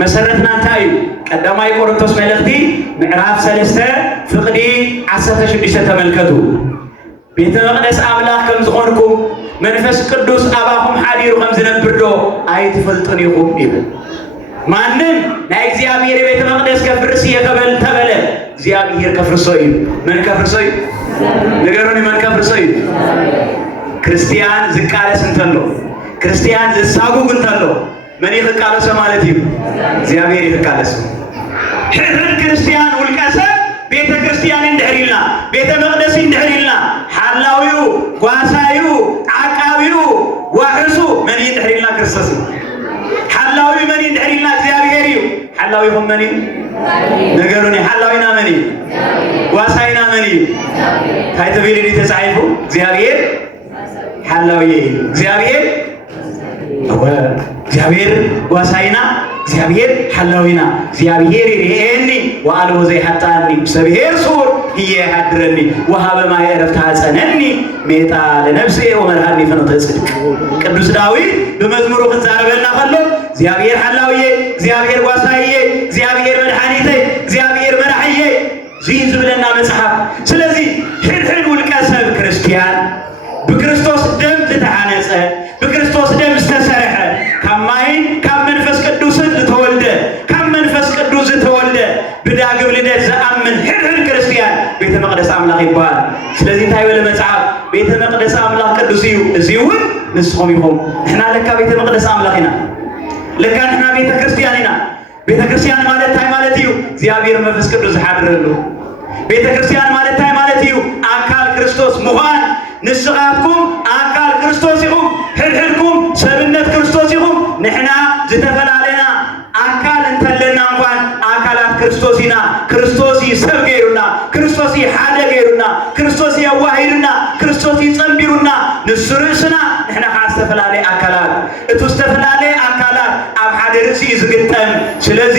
መሰረትና እንታይ እዩ? ቀዳማይ ቆሮንቶስ መልእኽቲ ምዕራፍ 3 ፍቅዲ 16 ተመልከቱ። ቤተ መቅደስ አምላክ ከም ዝኾንኩም መንፈስ ቅዱስ አባኩም ሓዲሩ ከም ዝነብር ዶ ኣይትፈልጡን ኢኹም ይብል። ማንም ናይ እግዚአብሔር ቤተ መቅደስ ከፍርስ የከበል ተበለ እግዚአብሔር ከፍርሶ እዩ። መን ከፍርሶ እዩ? ንገሩኒ፣ መን ከፍርሶ እዩ? ክርስቲያን ዝቃለስ እንተሎ፣ ክርስቲያን ዝሳጉግ እንተሎ፣ من يخقالس مالتي እግዚአብሔር ይخقالس ሕድር ክርስቲያን ውልቀሰብ ቤተ ክርስቲያን እንደህሪልና ቤተ መቅደስ እንደህሪልና ሐላዊው ጓሳዩ አቃዊው ዋህሱ من እንደህሪልና ክርስቶስ ሐላዊ من እንደህሪልና እግዚአብሔር እዩ ሐላዊው من ነገሩን ሐላዊና من ጓሳይና من ታይተ ቢልዲ ተጻይፉ እግዚአብሔር ሐላዊ እግዚአብሔር እግዚአብሔር ጓሳይና እግዚአብሔር ሐላዊና እግዚአብሔር ይሬኒ ወአልቦ ዘይሐጣኒ ሰብሔር ሱር ይያድረኒ ወሃበ ማየ ዕረፍት ሐጸነኒ ሜታ ለነፍሴ ወመርሃኒ ፍኖተ ጽድቅ ቅዱስ ዳዊት በመዝሙሩ ፍጻሜና ፈሎ እግዚአብሔር ሐላዊዬ እግዚአብሔር ጓሳይዬ እግዚአብሔር መድኃኒቴ እግዚአብሔር መድኃኒዬ ዚዝ ብለና መጽሐፍ ስለዚህ ሕድሕድ ውልቀሰብ ክርስቲያን በክርስቶስ ደም ተሐነጸ በክርስቶስ ደም ተሰረሐ ከማይን ከመንፈስ ቅዱስ ተወልደ ከመንፈስ ቅዱስ ተወልደ በዳግም ልደት ዘአምን ሕድሕድ ክርስቲያን ቤተ መቅደስ አምላክ ይባል ስለዚህ ታይበለ መጽሐፍ ቤተ መቅደስ አምላክ ቅዱስ እዩ እዚውን ንስኹም ይኹም እሕና ለካ ቤተ መቅደስ አምላክና ለካ እሕና ቤተ ክርስቲያንና ቤተ ክርስቲያን ማለት ታይ ማለት እዩ እግዚአብሔር መንፈስ ቅዱስ ሓድረሉ ቤተ ክርስቲያን ማለት ታይ ማለት እዩ አካል ክርስቶስ ምዃን ንስኻትኩም አካል ክርስቶስ ይኹም ሕድሕድኩም ሰብነት ክርስቶስ ይኹም ንሕና ዝተፈላለና አካል እንተለና እንኳን አካላት ክርስቶስ ኢና ክርስቶስ ይሰብ ገይሩና ክርስቶስ ይሓደ ገይሩና ክርስቶስ ያዋሂድና ክርስቶስ ይጸምቢሩና ንሱ ርእስና ንሕና ከዓ ዝተፈላለየ አካላት እቲ ዝተፈላለየ አካላት ኣብ ሓደ ርእሲ ዝግጠም ስለዚ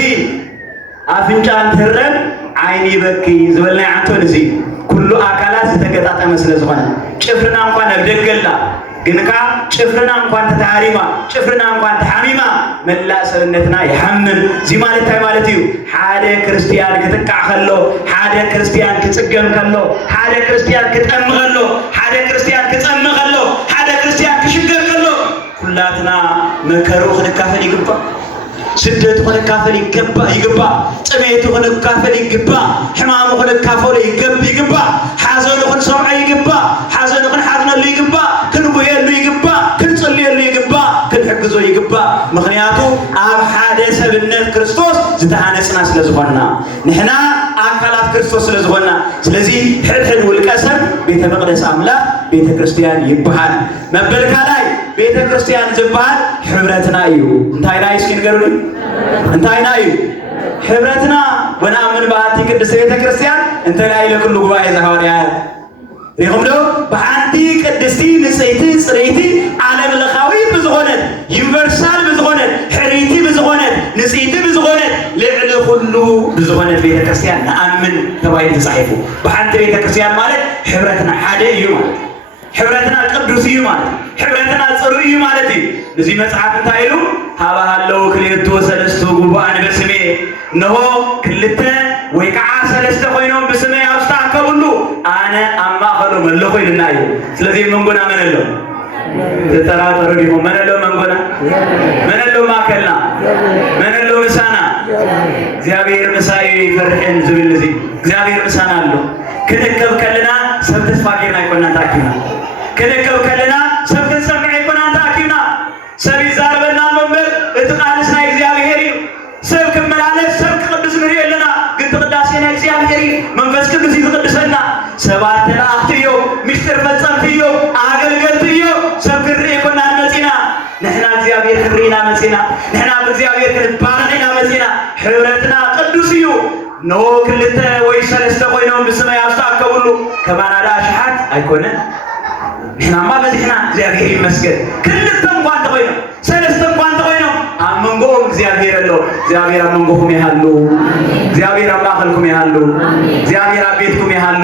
አፍንጫ እንትረብ ዓይኒ ይበኪ ዝበልናይ ዓንቶን እዚ ኩሉ አካላት ዝተገጣጠመ ስለዝኾነ ጭፍርና እንኳን ኣብደገላ ግንካ ጭፍርና እንኳን ተታሪማ ጭፍርና እንኳን ተሐሚማ መላእ ሰብነትና ይሐምም እዚ ማለት ታይ ማለት እዩ ሓደ ክርስቲያን ክትቃዕ ከሎ ሓደ ክርስቲያን ክጽገም ከሎ ሓደ ክርስቲያን ክጠምቕ ከሎ ሓደ ክርስቲያን ክጸምቕ ከሎ ሓደ ክርስቲያን ክሽገር ከሎ ኩላትና መከሩ ክንካፈል ይግባእ ስደት ክንካፈል ይግባእ ጥሜት ክንካፈል ይግባእ ሕማም ክንካፈል ይግባእ ሓዘን ክንሰምዖ ይግባእ ሓዘን ክንሓዝነሉ ይግባእ ክንጉየሉ ይግባእ ክንጽልየሉ ይግባእ ክንሕግዞ ይግባእ ምክንያቱ ኣብ ሓደ ሰብነት ክርስቶስ ዝተሃነጽና ስለዝኾንና ንሕና አካላት ክርስቶስ ስለዝኾንና ስለዚ ሕድሕድ ውልቀሰብ ቤተ መቅደስ አምላክ ቤተ ክርስቲያን ይባሃል መበልካ ላይ ቤተ ክርስቲያን ዝባሃል ሕብረትና እዩ እንታይና እስኪ ንገሩኒ እንታይና እዩ ሕብረትና ወናምን ባህቲ ቅድስት ቤተ ክርስቲያን እንተላይ ለኩሉ ጉባኤ ዘሐዋርያት ይኹምዶ በሓንቲ ቅድስቲ ንጽይቲ ጽሬይቲ ዓለም ለኻዊት ብዝኾነት ዩኒቨርሳል ብዝኾነት ሕሪይቲ ብዝኾነት ንጽይቲ ብዝኾነት ልዕሊ ኩሉ ብዝኾነት ቤተ ክርስቲያን ንኣምን ተባሂሉ ተጻሒፉ በሓንቲ ቤተ ክርስቲያን ማለት ሕብረትና ሓደ እዩ ማለት ሕብረትና ቅዱስ እዩ ማለት ሕብረትና ጽሩይ እዩ ማለት እዩ እዚ መጽሓፍ እንታይ ኢሉ ሃባሃለው ክልኤቱ ሰለስቱ ጉባኤን በስሜ እነሆ ክልተ ወይ ከዓ ሰለስተ ኮይኖም ብስሜ ኣብ ዝተኣከቡሉ ኣነ ኣብ ማእኸሎም ኣለኹ ኢልና እዩ ስለዚ መንጎና መን ኣሎ ተጠራጠሩ ዲኹም መን ኣሎ መንጎና መን ኣሎ ማእከልና መን ኣሎ ምሳና እግዚአብሔር ምሳይ ይፈርሕን ዝብል እዚ እግዚአብሔር ምሳና ኣሎ ክንከብ ከለና ሰብ ተስፋ ጌርና ይኮንና ተኣኪብና ክንከብ ከለና ሰብ ክንሰምዕ ይኮንና ተኣኪብና ሰብ ይዛረበና መንበር እቲ ቃልስ ናይ እግዚአብሔር እዩ ሰብ ክመላለስ ሰብ ክቅድስ ንሪኦ ኣለና ግን ትቅዳሴ ናይ እግዚአብሔር እዩ መንፈስ ቅዱስ ይቅድሰና ሰባት ተላእኽቲ እዮም ምስጢር ፈጸምቲ እዮም ኣገልገልቲ እዮም ሰብ ክንርኢ ይኮንና መፂና ንሕና እግዚአብሔር ክንርኢና መፂና ንሕና ብእግዚአብሔር ክንባረኽ ኢና መፂና ሕብረትና ቅዱስ እዩ ኖ ክልተ ወይ ሰለስተ ኮይኖም ብስመይ ኣብ ዝተኣከቡሉ ከማናዳ ሽሓት ኣይኮነን ንሕናማ በዚሕና እግዚአብሔር ይመስገን ክልተ እንኳን ተኮይኖም ሰለስተ እንኳን ተኮይኖም ኣብ መንጎኦም እግዚአብሔር ኣሎ እግዚአብሔር ኣብ መንጎኹም ይሃሉ እግዚአብሔር ኣብ ማእኸልኩም ይሃሉ እግዚአብሔር ኣብ ቤትኩም ይሃሉ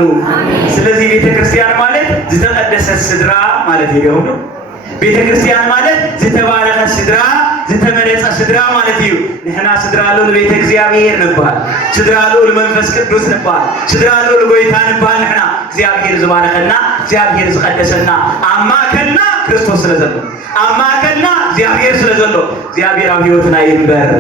ስለዚ ቤተ ክርስቲያን ማለት ዝተቀደሰት ስድራ ማለት እዩ ቤተ ክርስቲያን ማለት ዝተባረኸ ስድራ ዝተመረጸ ስድራ ማለት እዩ ንሕና ስድራ ልዑል ቤተ እግዚአብሔር ንባል ስድራ ልዑል መንፈስ ቅዱስ ንባል ስድራ ልዑል ጎይታ ንባል ንሕና እግዚአብሔር ዝባረኸና እግዚአብሔር ዝቀደሰና ኣብ ማእከልና ክርስቶስ ስለዘሎ ኣብ ማእከልና እግዚአብሔር ስለዘሎ እግዚአብሔር ኣብ ህይወትና ይንበር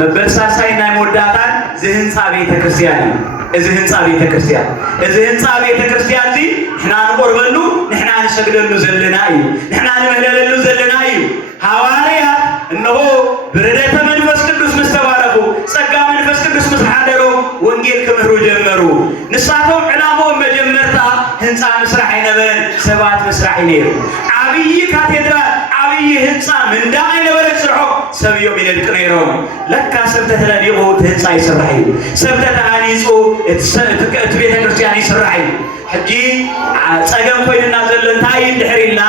መበል ሳልሳይ ናይ መወዳእታን ዝህንፃ ቤተ ክርስቲያን እዩ እዚ ህንፃ ቤተ ክርስቲያን እዚ ህንፃ ቤተ ክርስቲያን እዚ ንሕና ንቆርበሉ ንሕና ንሰግደሉ ዘለና እዩ ንሕና ንምህለለሉ ዘለና እዩ ሐዋርያት እነሆ ህንፃ ምስራሕ አይነበረን ሰባት ምስራሕ ነይሩ ዓብይ ካቴድራል ዓብይ ህንፃ ምንዳቅ አይነበረን ስርሖ ሰብዮም ይደልቅ ነይሮም ለካ ሰብ ተተለዲቑ ህንፃ ይስራሕ እዩ ሰብ ተተሃኒፁ እቲ ቤተ ክርስቲያን ይስራሕ እዩ ሕጂ ፀገም ኮይንና ዘሎ እንታይ እንድሕር ኢልና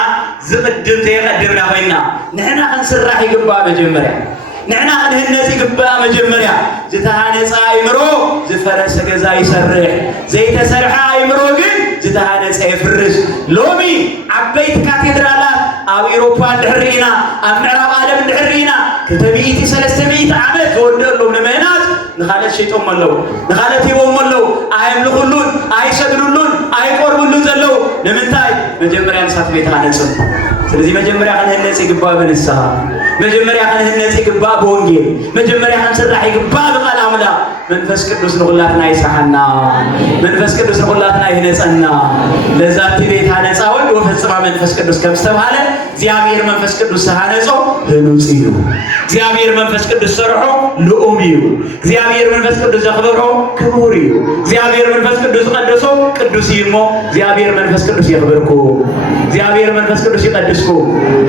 ዝቅድም ዘይቀድምና ኮይና ንሕና ክንስራሕ ይግባእ መጀመርያ ንሕና ክንህነፅ ይግባእ መጀመርያ ዝተሃነፀ አእምሮ ዝፈረሰ ገዛ ይሰርሕ ዘይተሰርሐ አእምሮ ግን ዝተሃነፀ ይፍርስ ሎሚ ዓበይቲ ካቴድራላት ኣብ ኤውሮፓ እንድሕር ኢና ኣብ ምዕራብ ዓለም እንድሕር ኢና 200-300 ዓመት ዝወደሎም ንምእናት ንኻልኦት ሸይጦም ኣለው ንኻልኦት ሂቦም ኣለው ኣየምልኹሉን ኣይሰግዱሉን ኣይቆርቡሉን ዘለው ንምንታይ መጀመርያ ንሳት ቤት ሃነፅም ስለዚህ መጀመርያ ክንህነፅ ይግባእ ብንስሓ መጀመርያ ክንህነፅ ይግባእ ብወንጌል መጀመርያ ክንስራሕ ይግባእ ብቃል ኣምላኽ መንፈስ ቅዱስ ንኹላትና ይስሓና መንፈስ ቅዱስ ንኹላትና ይህነፀና ለዛቲ ቤት ሃነፃ ወልድ ወፈፅማ መንፈስ ቅዱስ ከም ዝተባሃለ እግዚአብሔር መንፈስ ቅዱስ ሃነፆ ህኑፅ እዩ እግዚአብሔር መንፈስ ቅዱስ ሰርሖ ልኡም እዩ እግዚአብሔር መንፈስ ቅዱስ ዘኽብሮ ክቡር እዩ እግዚአብሔር መንፈስ ቅዱስ ቀደሶ ቅዱስ እዩ እሞ እግዚአብሔር መንፈስ ቅዱስ የኽብርኩ እግዚአብሔር መንፈስ ቅዱስ ይቀድስኩ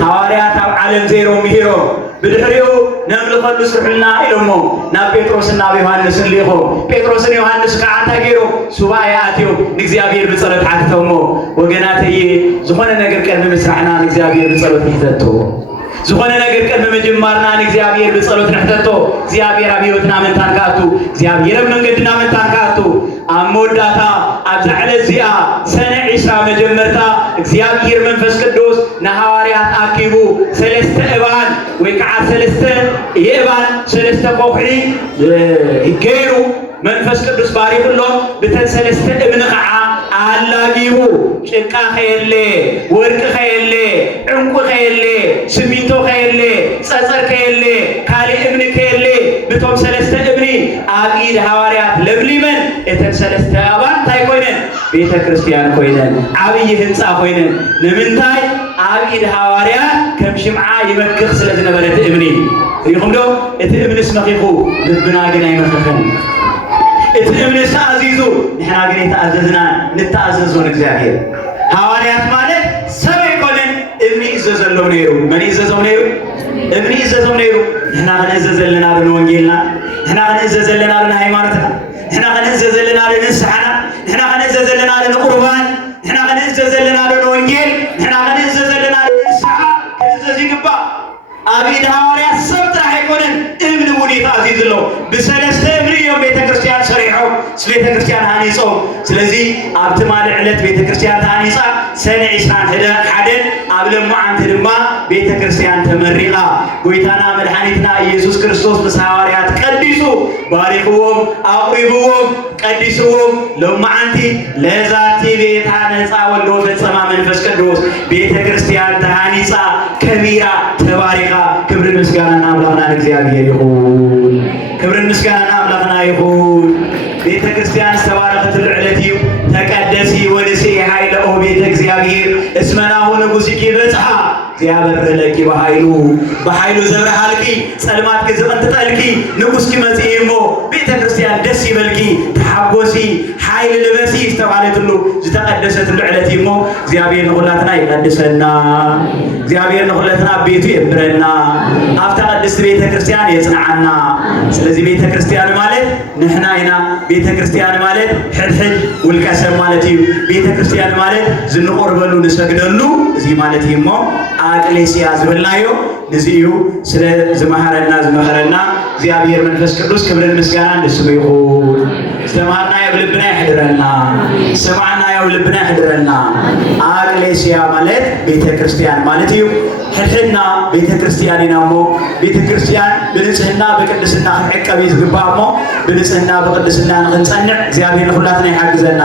ሐዋርያት ኣብ ዓለም ዘይሮም ይሂሮም ብድሕሪኡ ነምልኸሉ ስርሕልና ኢሎሞ ናብ ጴጥሮስና ኣብ ዮሃንስን ሊኾ ጴጥሮስን ዮሃንስ ከዓ እንታይ ገይሮም ሱባኤ ኣትዮም ንእግዚአብሔር ብጸሎት ሓትተሞ ወገናተይ ዝኾነ ነገር ቀድሚ ምስራሕና ንእግዚአብሔር ብጸሎት ንሕተቶ ዝኾነ ነገር ቀድሚ ምጅማርና ንእግዚአብሔር ብጸሎት ንሕተቶ እግዚአብሔር ኣብ ህይወትና ምንታን ከኣቱ እግዚአብሔር ኣብ መንገድና ምንታን ከኣቱ ኣብ መወዳእታ ኣብ ዕለት እዚኣ ሰነ 20 መጀመርታ እግዚአብሔር መንፈስ ቅዱስ ንሐዋርያት ኣኪቡ 3 እባን ወይ ከዓ 3 የእባን 3 ኮኽሪ ይገይሩ መንፈስ ቅዱስ ባሪኹሎም ብተን 3 እምኒ ከዓ ኣላጊቡ ጭቃ ኸየለ ወርቂ ኸየለ ዕንቁ ኸየለ ስሚንቶ ኸየለ ፀፀር ኸየለ ካልእ እምኒ ኸየለ ብቶም 3 እምኒ ኣብ ኢድ ሐዋርያት ለብሊመን እተን 3 እባን እንታይ ኮይነን ቤተ ክርስቲያን ኮይነን ዓብይ ህንፃ ኮይነን ንምንታይ ኣብ ኢድ ሐዋርያት ከም ሽምዓ ይመክኽ ስለ ዝነበረት እምኒ ይኹም ዶ እቲ እምንስ መኺኹ ልብና ግን ኣይመኽኽን እቲ እምንስ ኣዚዙ ንሕና ግን የተኣዘዝና ንተኣዘዞ ንእግዚአብሔር ሐዋርያት ማለት ሰብ ኣይኮነን እምኒ ይእዘዘሎም ነይሩ መን ይእዘዞም ነይሩ እምኒ ይእዘዞም ነይሩ ንሕና ክንእዘዝ ዘለና ንወንጌልና ንሕና ክንእዘዝ ዘለና ንሃይማኖትና ንሕና ክንእዘዝ ዘለና ንንስሓና ንሕና ክንእዘዝ ዘለና ንቁርባን ንሕና ክንእዘዝ ዘለና ንወንጌል ንሕና ክንእዘዝ ዘለና ንንስሓ ክንእዘዝ ይግባእ ኣብ ኢድ ሐዋርያት ሰብ ጥራሕ ኣይኮነን እምኒ እውን የተኣዚዝሎ ብ3 እምኒ እዮም ቤተ ክርስቲያን ሰሪሖም ቤተ ክርስቲያን ሃኒፆም ስለዚ ኣብቲ ማልዕ ዕለት ቤተ ክርስቲያን ተሃኒፃ ሰነ 21 ኣብ ለሙዓንቲ ድማ ቤተ ክርስቲያን ተመሪቓ ጎይታና መድሓኒትና ኢየሱስ ክርስቶስ ምስ ሐዋርያት ቀዲሱ ባሪኽዎም ኣቕሪብዎም ቀዲስዎም ለሙዓንቲ ለዛቲ ቤት ሃነፃ ወልዶ ፈፀማ መንፈስ ቅዱስ ቤተ ክርስቲያን ተሃኒፃ ከቢራ ተባሪኻ ክብርን ምስጋናና አምላኽና እግዚአብሔር ይኹን ክብርን ምስጋናና አምላኽና ይኹን ቤተ ክርስቲያን ዝተባረኸትሉ ዕለት እዩ ተቀደሲ ወንሲ ኃይለ ኦ ቤተ እግዚአብሔር እስመናሁ ንጉሥኪ በጽሐ እግዚአብሔር ለኪ በኃይሉ ዘብረሃልኪ ጸልማት ግዝቕን ትጠልኪ ንጉሥኪ መጽኢ እሞ ቤተ ክርስቲያን ደስ ይበልኪ ተሓጎሲ ኃይል ልበሲ ዝተባለትሉ ዝተቀደሰትሉ ዕለት እሞ እግዚአብሔር ንኹላትና ይቀድሰና እግዚአብሔር ንኹላትና ቤቱ የብረና ኣብታ ቅድስት ቤተ ክርስቲያን የጽንዓና ስለዚህ ቤተ ክርስቲያን ማለት ንሕና ኢና ቤተ ክርስቲያን ማለት ሕድሕድ ውልቀ ሰብ ማለት እዩ ቤተ ክርስቲያን ማለት ዝንቆርበሉ ንሰግደሉ እዚ ማለት እዩ እሞ አቅሌሲያ ዝብልናዮ ንዚዩ ስለ ዝመሃረና ዝመኸረና እግዚአብሔር መንፈስ ቅዱስ ክብርን ምስጋናን ለስሙ ይኹን ዝተማሃርና የብልብና ይሕድረና ሰማዕና የብልብና ይሕድረና አቅሌሲያ ማለት ቤተ ክርስቲያን ማለት እዩ ሕድሕድና ቤተ ክርስቲያን ኢና እሞ ቤተ ክርስቲያን ብንጽህና በቅድስና ክንዕቀብ ዝግባእ እሞ ብንጽህና በቅድስና ንኽንጸንዕ እግዚአብሔር ንኹላትና ይሓግዘና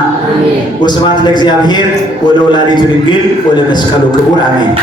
ወስብሐት ለእግዚአብሔር ወለወላዲቱ ድንግል ወለመስቀሉ ክቡር አሜን።